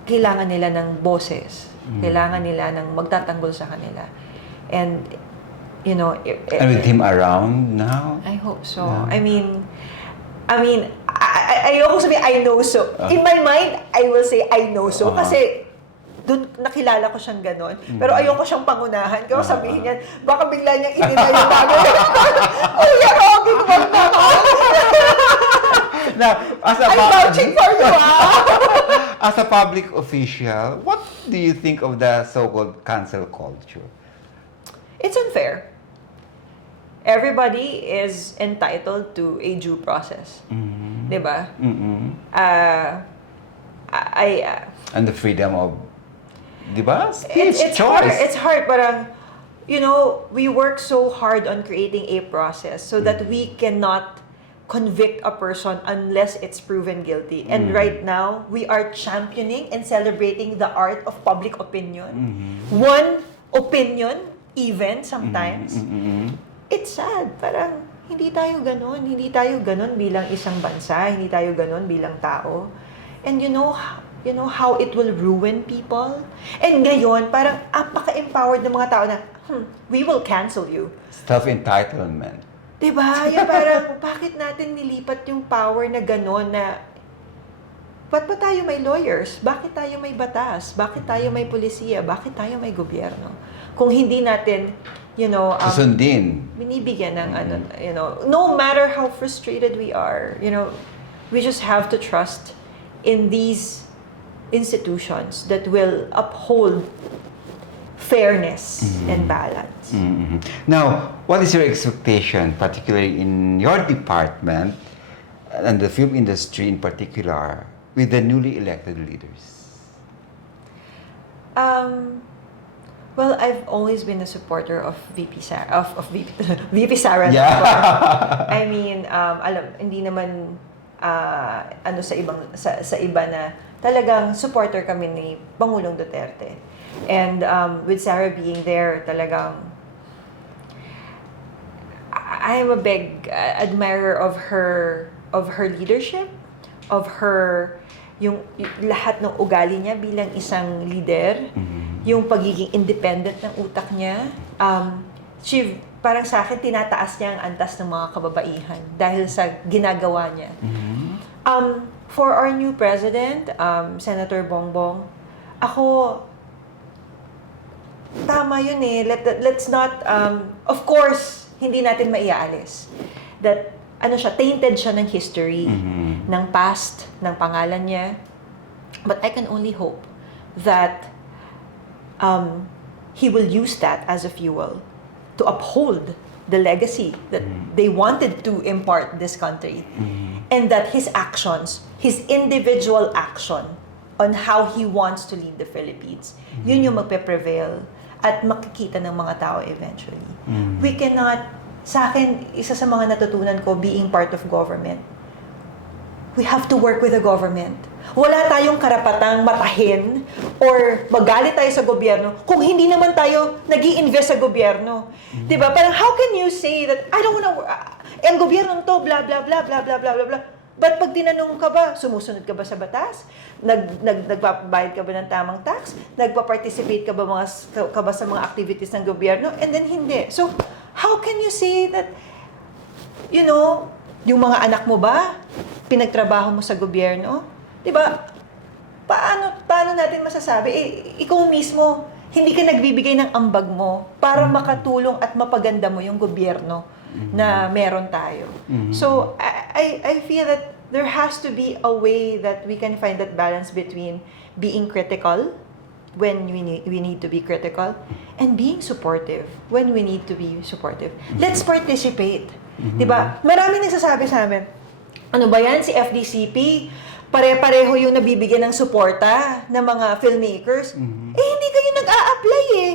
kailangan nila ng boses. Kailangan nila ng magtatanggol sa kanila. And, you know... And with him around now? I hope so. Yeah. I mean, ayoko sabihin, I know so. In my mind, I will say, I know so. Kasi, doon nakilala ko siyang ganon. Pero ayoko siyang pangunahan. Kaya sabihin niya, baka bigla niyang itinay yung bagay. Kuya Robin, wag naman! Now, I'm vouching for you, as a public official, what do you think of the so-called cancel culture? It's unfair. Everybody is entitled to a due process. Diba? And the freedom of, diba? It's hard. It's hard, parang, you know, we work so hard on creating a process so that we cannot convict a person unless it's proven guilty. And right now, we are championing and celebrating the art of public opinion. One opinion, even sometimes. It's sad. Parang, hindi tayo ganon. Hindi tayo ganon bilang isang bansa. Hindi tayo ganon bilang tao. And you know how it will ruin people? And ngayon, parang apaka-empowered ng mga tao na, we will cancel you. Self-entitlement. Diba? Yung parang, bakit natin nilipat yung power na gano'n na, ba't ba tayo may lawyers? Bakit tayo may batas? Bakit tayo may polisiya? Bakit tayo may gobyerno? Kung hindi natin, you know, susundin. Binibigyan ng, you know, no matter how frustrated we are, you know, we just have to trust in these institutions that will uphold fairness and balance. Now, what is your expectation, particularly in your department and the film industry in particular, with the newly elected leaders? Well, I've always been a supporter of VP Sara. VP Sara. Yeah. I mean, hindi naman ano sa iba na talagang supporter kami ni Pangulong Duterte. And with Sarah being there, talagang I am a big admirer of her leadership, of her yung lahat ng ugali niya bilang isang leader, yung pagiging independent ng utak niya. Parang sa akin, tinataas niya ang antas ng mga kababaihan dahil sa ginagawa niya. For our new president, Senator Bongbong, ako, tama yun eh. Let's not, of course, hindi natin maiaalis. That, tainted siya ng history, ng past, ng pangalan niya. But I can only hope that he will use that as a fuel to uphold the legacy that they wanted to impart this country. And that his actions, his individual action on how he wants to lead the Philippines, yun yung magpe-prevail at makikita ng mga tao eventually. We cannot, sa akin, isa sa mga natutunan ko being part of government, we have to work with the government. Wala tayong karapatang matahin or magalit tayo sa gobyerno kung hindi naman tayo nag-i-invest sa gobyerno. Diba? Parang how can you say that, I don't wanna, ang gobyerno to, blah, blah, blah, blah, blah, blah, blah, blah. But pag tinanong ka ba, sumusunod ka ba sa batas? Nagbabayad ka ba ng tamang tax? Nagpa-participate ka ba sa mga activities ng gobyerno? And then hindi. So, how can you say that, yung mga anak mo ba, pinagtrabaho mo sa gobyerno? Diba? Paano natin masasabi? Ikaw mismo, hindi ka nagbibigay ng ambag mo para makatulong at mapaganda mo yung gobyerno na meron tayo. So, I feel that there has to be a way that we can find that balance between being critical when we need to be critical and being supportive when we need to be supportive. Let's participate. Diba? Maraming nagsasabi sa amin, ano ba yan, si FDCP, pare-pareho yung nabibigyan ng suporta ng mga filmmakers. Hindi kayo nag-a-apply eh.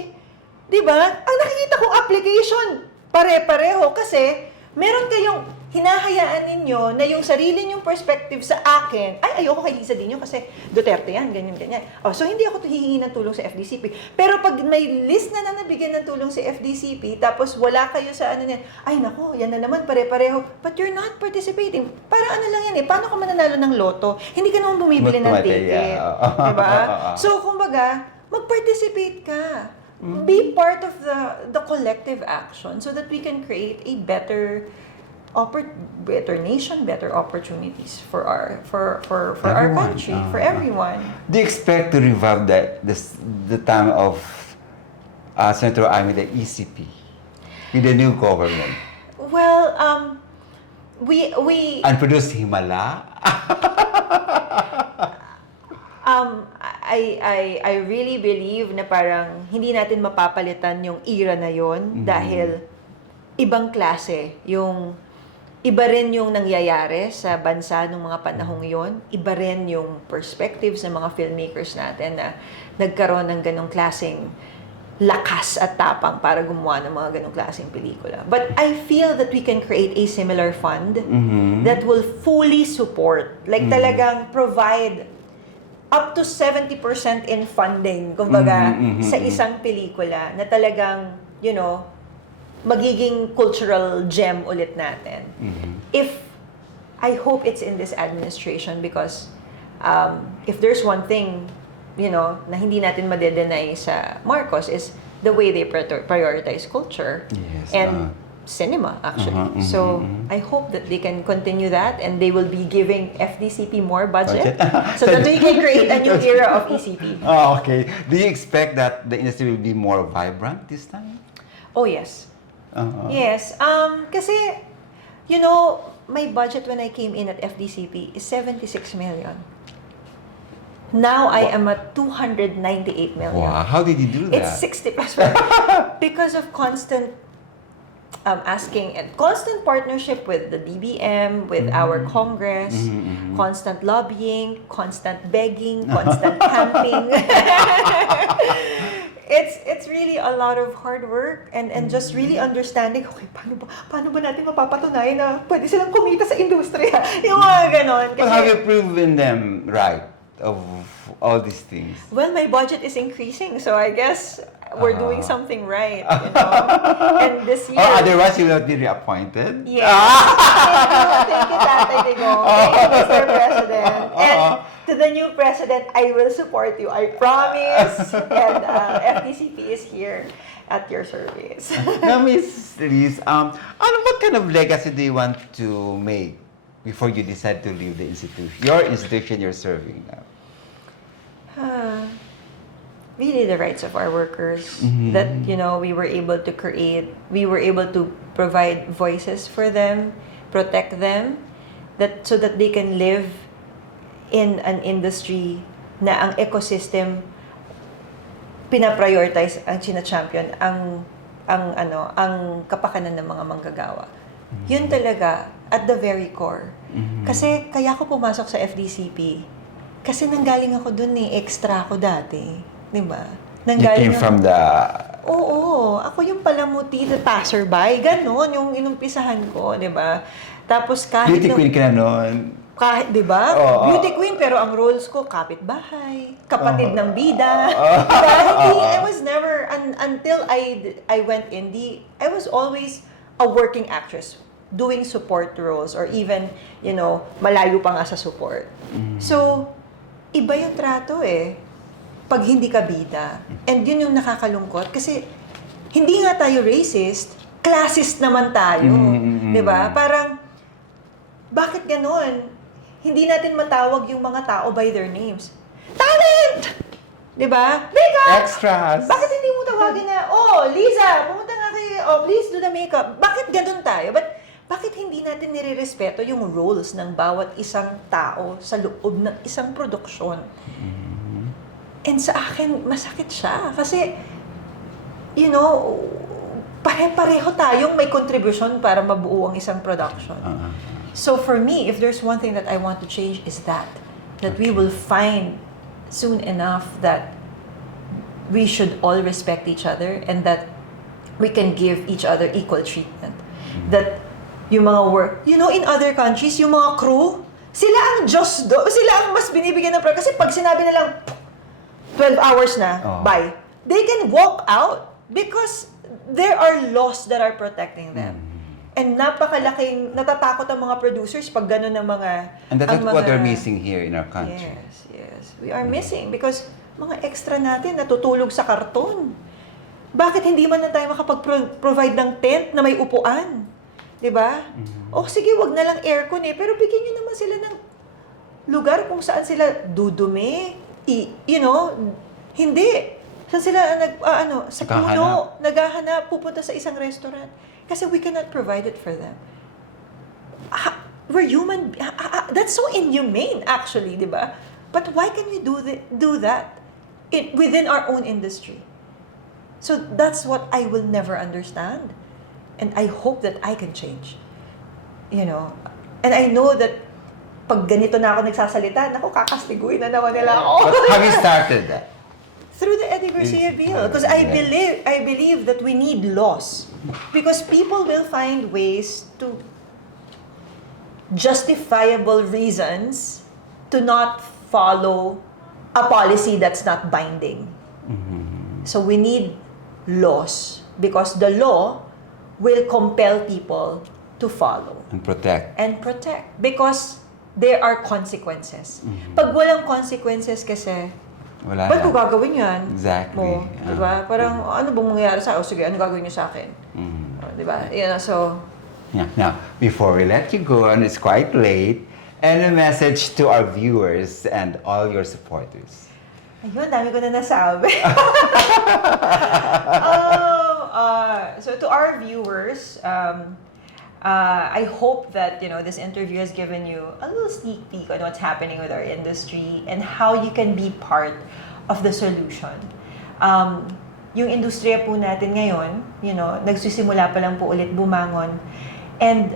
Diba? Ang nakikita kong application, pare-pareho kasi meron kayong hinahayaan ninyo na yung sarili nyong perspective sa akin, ayoko kay Liza Diño kasi Duterte yan, ganyan. So hindi ako hihingi ng tulong sa FDCP. Pero pag may list na nabigyan ng tulong sa FDCP, tapos wala kayo sa niyan, nako, yan na naman, pare-pareho. But you're not participating. Para lang yan eh, paano ka mananalo ng loto? Hindi ka naman bumibili ng ticket. Diba? So, kumbaga, mag-participate ka. Be part of the collective action so that we can create a better nation, better opportunities for our country, for everyone. Do you expect to revive the time of Senator Amy, the ECP, with the new government? Well, we and produce Himala. I really believe na parang hindi natin mapapalitan yung era na yon dahil ibang klase yung iba rin yung nangyayari sa bansa nung mga panahong yon, iba rin yung perspectives ng mga filmmakers natin na nagkaroon ng ganong klaseng lakas at tapang para gumawa ng mga ganong klaseng pelikula. But I feel that we can create a similar fund that will fully support, like talagang provide up to 70% in funding, kumbaga, sa isang pelikula na talagang, magiging cultural gem ulit natin. I hope it's in this administration because if there's one thing, na hindi natin madedenay sa Marcos is the way they prioritize culture and cinema, actually. So, I hope that they can continue that and they will be giving FDCP more budget so that we can create a new era of ECP. Oh, okay. Do you expect that the industry will be more vibrant this time? Oh, yes. Yes. Kasi, my budget when I came in at FDCP is 76 million. Now I am at 298 million. Wow, how did you do that? It's 60+. Because of constant asking and constant partnership with the DBM, with our Congress, constant lobbying, constant begging, constant camping. it's really a lot of hard work and just really understanding, okay, paano ba natin mapapatunayan na pwede silang kumita sa industriya? Yung mga ganon. But have you proven them right of all these things? Well, my budget is increasing, so I guess we're doing something right, And this year... Or otherwise, you will not be reappointed? Yes. Thank you, Tatay Digong. Thank you, Mr. President. And to the new president, I will support you. I promise. And FDCP is here at your service. Now, Miss Liz, what kind of legacy do you want to make before you decide to leave the institution, your institution you're serving now? Really the rights of our workers, that we were able to create, we were able to provide voices for them, protect them, that so that they can live in an industry na ang ecosystem pina-prioritize, ang china-champion ang kapakanan ng mga manggagawa. Yun talaga at the very core. Kasi kaya ako pumasok sa FDCP kasi nanggaling ako dun extra ako dati. Diba? You came from the... Oo. Ako yung palamuti na passerby. Ganon yung inumpisahan ko. Diba? Tapos kahit... Beauty queen ka na noon. Kahit, diba? Beauty queen, pero ang roles ko, kapitbahay, kapatid ng bida. I was never... Until I went indie, I was always a working actress doing support roles or even, malayo pa nga sa support. So, iba yung trato pag hindi ka bida. And yun yung nakakalungkot kasi hindi nga tayo racist, classist naman tayo. Diba? Parang, bakit ganon? Hindi natin matawag yung mga tao by their names. Talent! Diba? Makeup! Extras! Bakit hindi mo tawagin na, Liza, pumunta nga kayo, please do the makeup. Bakit ganon tayo? Bakit hindi natin nire-respeto yung roles ng bawat isang tao sa loob ng isang produksyon? And sa akin, masakit siya. Kasi, pare-pareho tayong may contribution para mabuo ang isang production. So for me, if there's one thing that I want to change is that we will find soon enough that we should all respect each other and that we can give each other equal treatment. That yung mga work, in other countries, yung mga crew, sila ang Diyos sila ang mas binibigyan ng kasi pag sinabi na lang, 12 hours na, bye. They can walk out because there are laws that are protecting them. And napakalaking, natatakot ang mga producers pag gano'n ng mga... And that's what we're missing here in our country. Yes. We are missing because mga extra natin natutulog sa karton. Bakit hindi man na tayo makapag-provide ng tent na may upuan? Diba? Sige, wag na lang aircon pero bigyan nyo naman sila ng lugar kung saan sila dudumi, hindi. Saan sila sa puno, naghahanap, pupunta sa isang restaurant. Kasi we cannot provide it for them. We're human. That's so inhumane, actually, di ba? But why can we do that within our own industry? So that's what I will never understand. And I hope that I can change. And I know that pag ganito na ako nagsasalita, kakastiguin na naman nila ako. But have you started that? Through the Eddie Garcia bill. Because I believe that we need laws. Because people will find ways to justifiable reasons to not follow a policy that's not binding. So we need laws because the law will compel people to follow. And protect. Because there are consequences. Pag walang consequences kasi, wala ba't ko gagawin yan? Exactly. Diba? Parang, ano bang mangyayari sa akin? Sige, ano gagawin niyo sa akin? Diba? So... Yeah. Now, before we let you go, and it's quite late, and a message to our viewers and all your supporters. Ayun, dami ko na nasabi. So to our viewers, I hope that this interview has given you a little sneak peek on what's happening with our industry and how you can be part of the solution. Yung industriya po natin ngayon, nagsisimula pa lang po ulit bumangon. And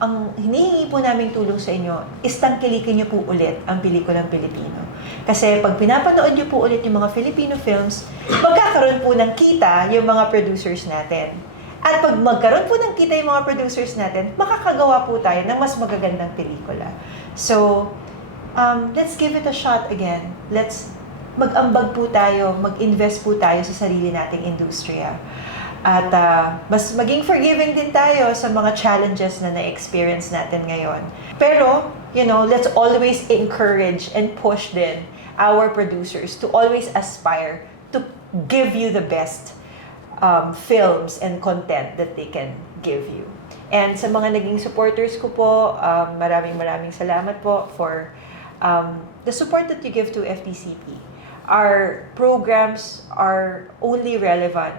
ang hinihingi po naming tulong sa inyo is tangkilikin niyo po ulit ang Pelikulang Pilipino. Kasi pag pinapanood niyo po ulit yung mga Filipino films, magkakaroon po ng kita yung mga producers natin. At pag magkaroon po ng kita yung mga producers natin, makakagawa po tayo ng mas magagandang pelikula. So, let's give it a shot again. Let's mag-ambag po tayo, mag-invest po tayo sa sarili nating industriya. At mas maging forgiving din tayo sa mga challenges na na-experience natin ngayon. Pero, let's always encourage and push din our producers to always aspire to give you the best films and content that they can give you. And sa mga naging supporters ko po, maraming salamat po for the support that you give to FDCP. Our programs are only relevant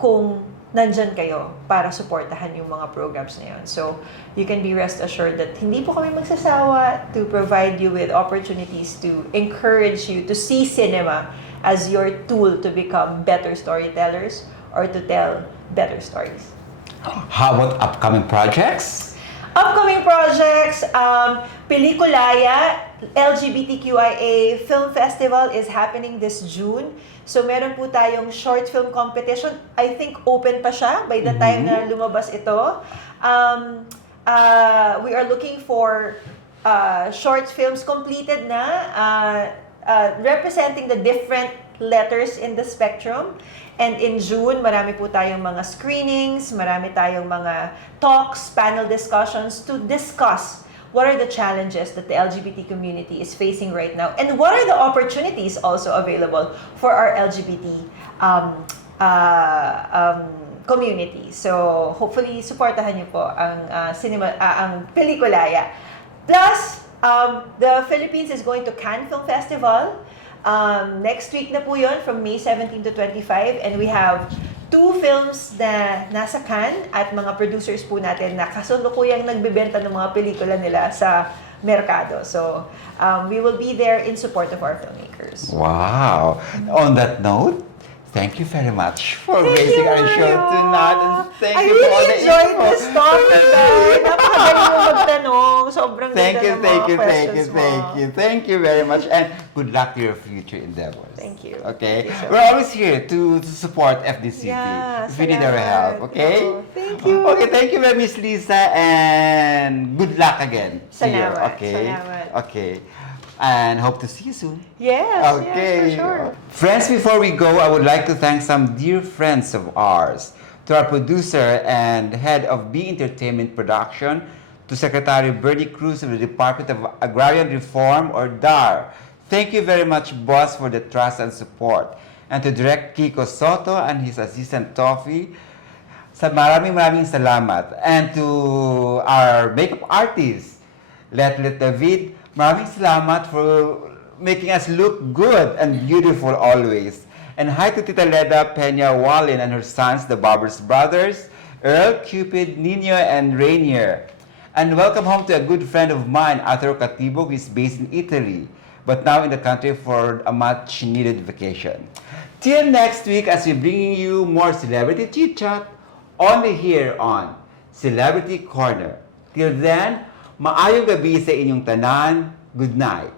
kung nandyan kayo para suportahan yung mga programs na yun. So, you can be rest assured that hindi po kami magsasawa to provide you with opportunities to encourage you to see cinema as your tool to become better storytellers or to tell better stories. How about upcoming projects? Upcoming projects, Pelikulaya, LGBTQIA Film Festival is happening this June. So meron po tayong short film competition. I think open pa siya by the time na lumabas ito. We are looking for short films completed na representing the different letters in the spectrum. And in June, marami po tayong mga screenings, marami tayong mga talks, panel discussions to discuss what are the challenges that the LGBT community is facing right now and what are the opportunities also available for our LGBT community. So, hopefully, supportahan niyo po ang Pelikulaya. Plus, the Philippines is going to Cannes Film Festival. Next week na po yun, from May 17 to 25, and we have 2 films na nasa Cannes at mga producers po natin na kasalukuyang nagbebenta ng mga pelikula nila sa merkado. So, we will be there in support of our filmmakers. Wow! On that note, thank you very much for raising our show tonight. And thank you for all the info. I really enjoyed this topic, guys. Napakagaling mo magtanong. Sobrang ganda ng mga questions mo. Thank you very much. And good luck to your future endeavors. Thank you. Okay? Thank you so We're always here to support FDCP. Yeah, if you need our help. Okay? Oh, thank you. Okay, thank you very much, Liza. And good luck again. Salamat. Okay? Salamat. Okay. And hope to see you soon. Yes, Okay. yes, for sure. Friends, before we go, I would like to thank some dear friends of ours. To our producer and head of B Entertainment Production, to Secretary Bernie Cruz of the Department of Agrarian Reform, or DAR. Thank you very much, boss, for the trust and support. And to Direct Kiko Soto and his assistant Toffee, maraming salamat. And to our makeup artist, Letlet David, maraming salamat for making us look good and beautiful always. And hi to Tita Leda Peña Walin and her sons, the Barbers Brothers, Earl, Cupid, Nino, and Rainier. And welcome home to a good friend of mine, Arthur Catibo, who is based in Italy, but now in the country for a much-needed vacation. Till next week, as we bringing you more celebrity chit-chat, only here on Celebrity Corner. Till then, maayong gabi sa inyong tanan. Good night.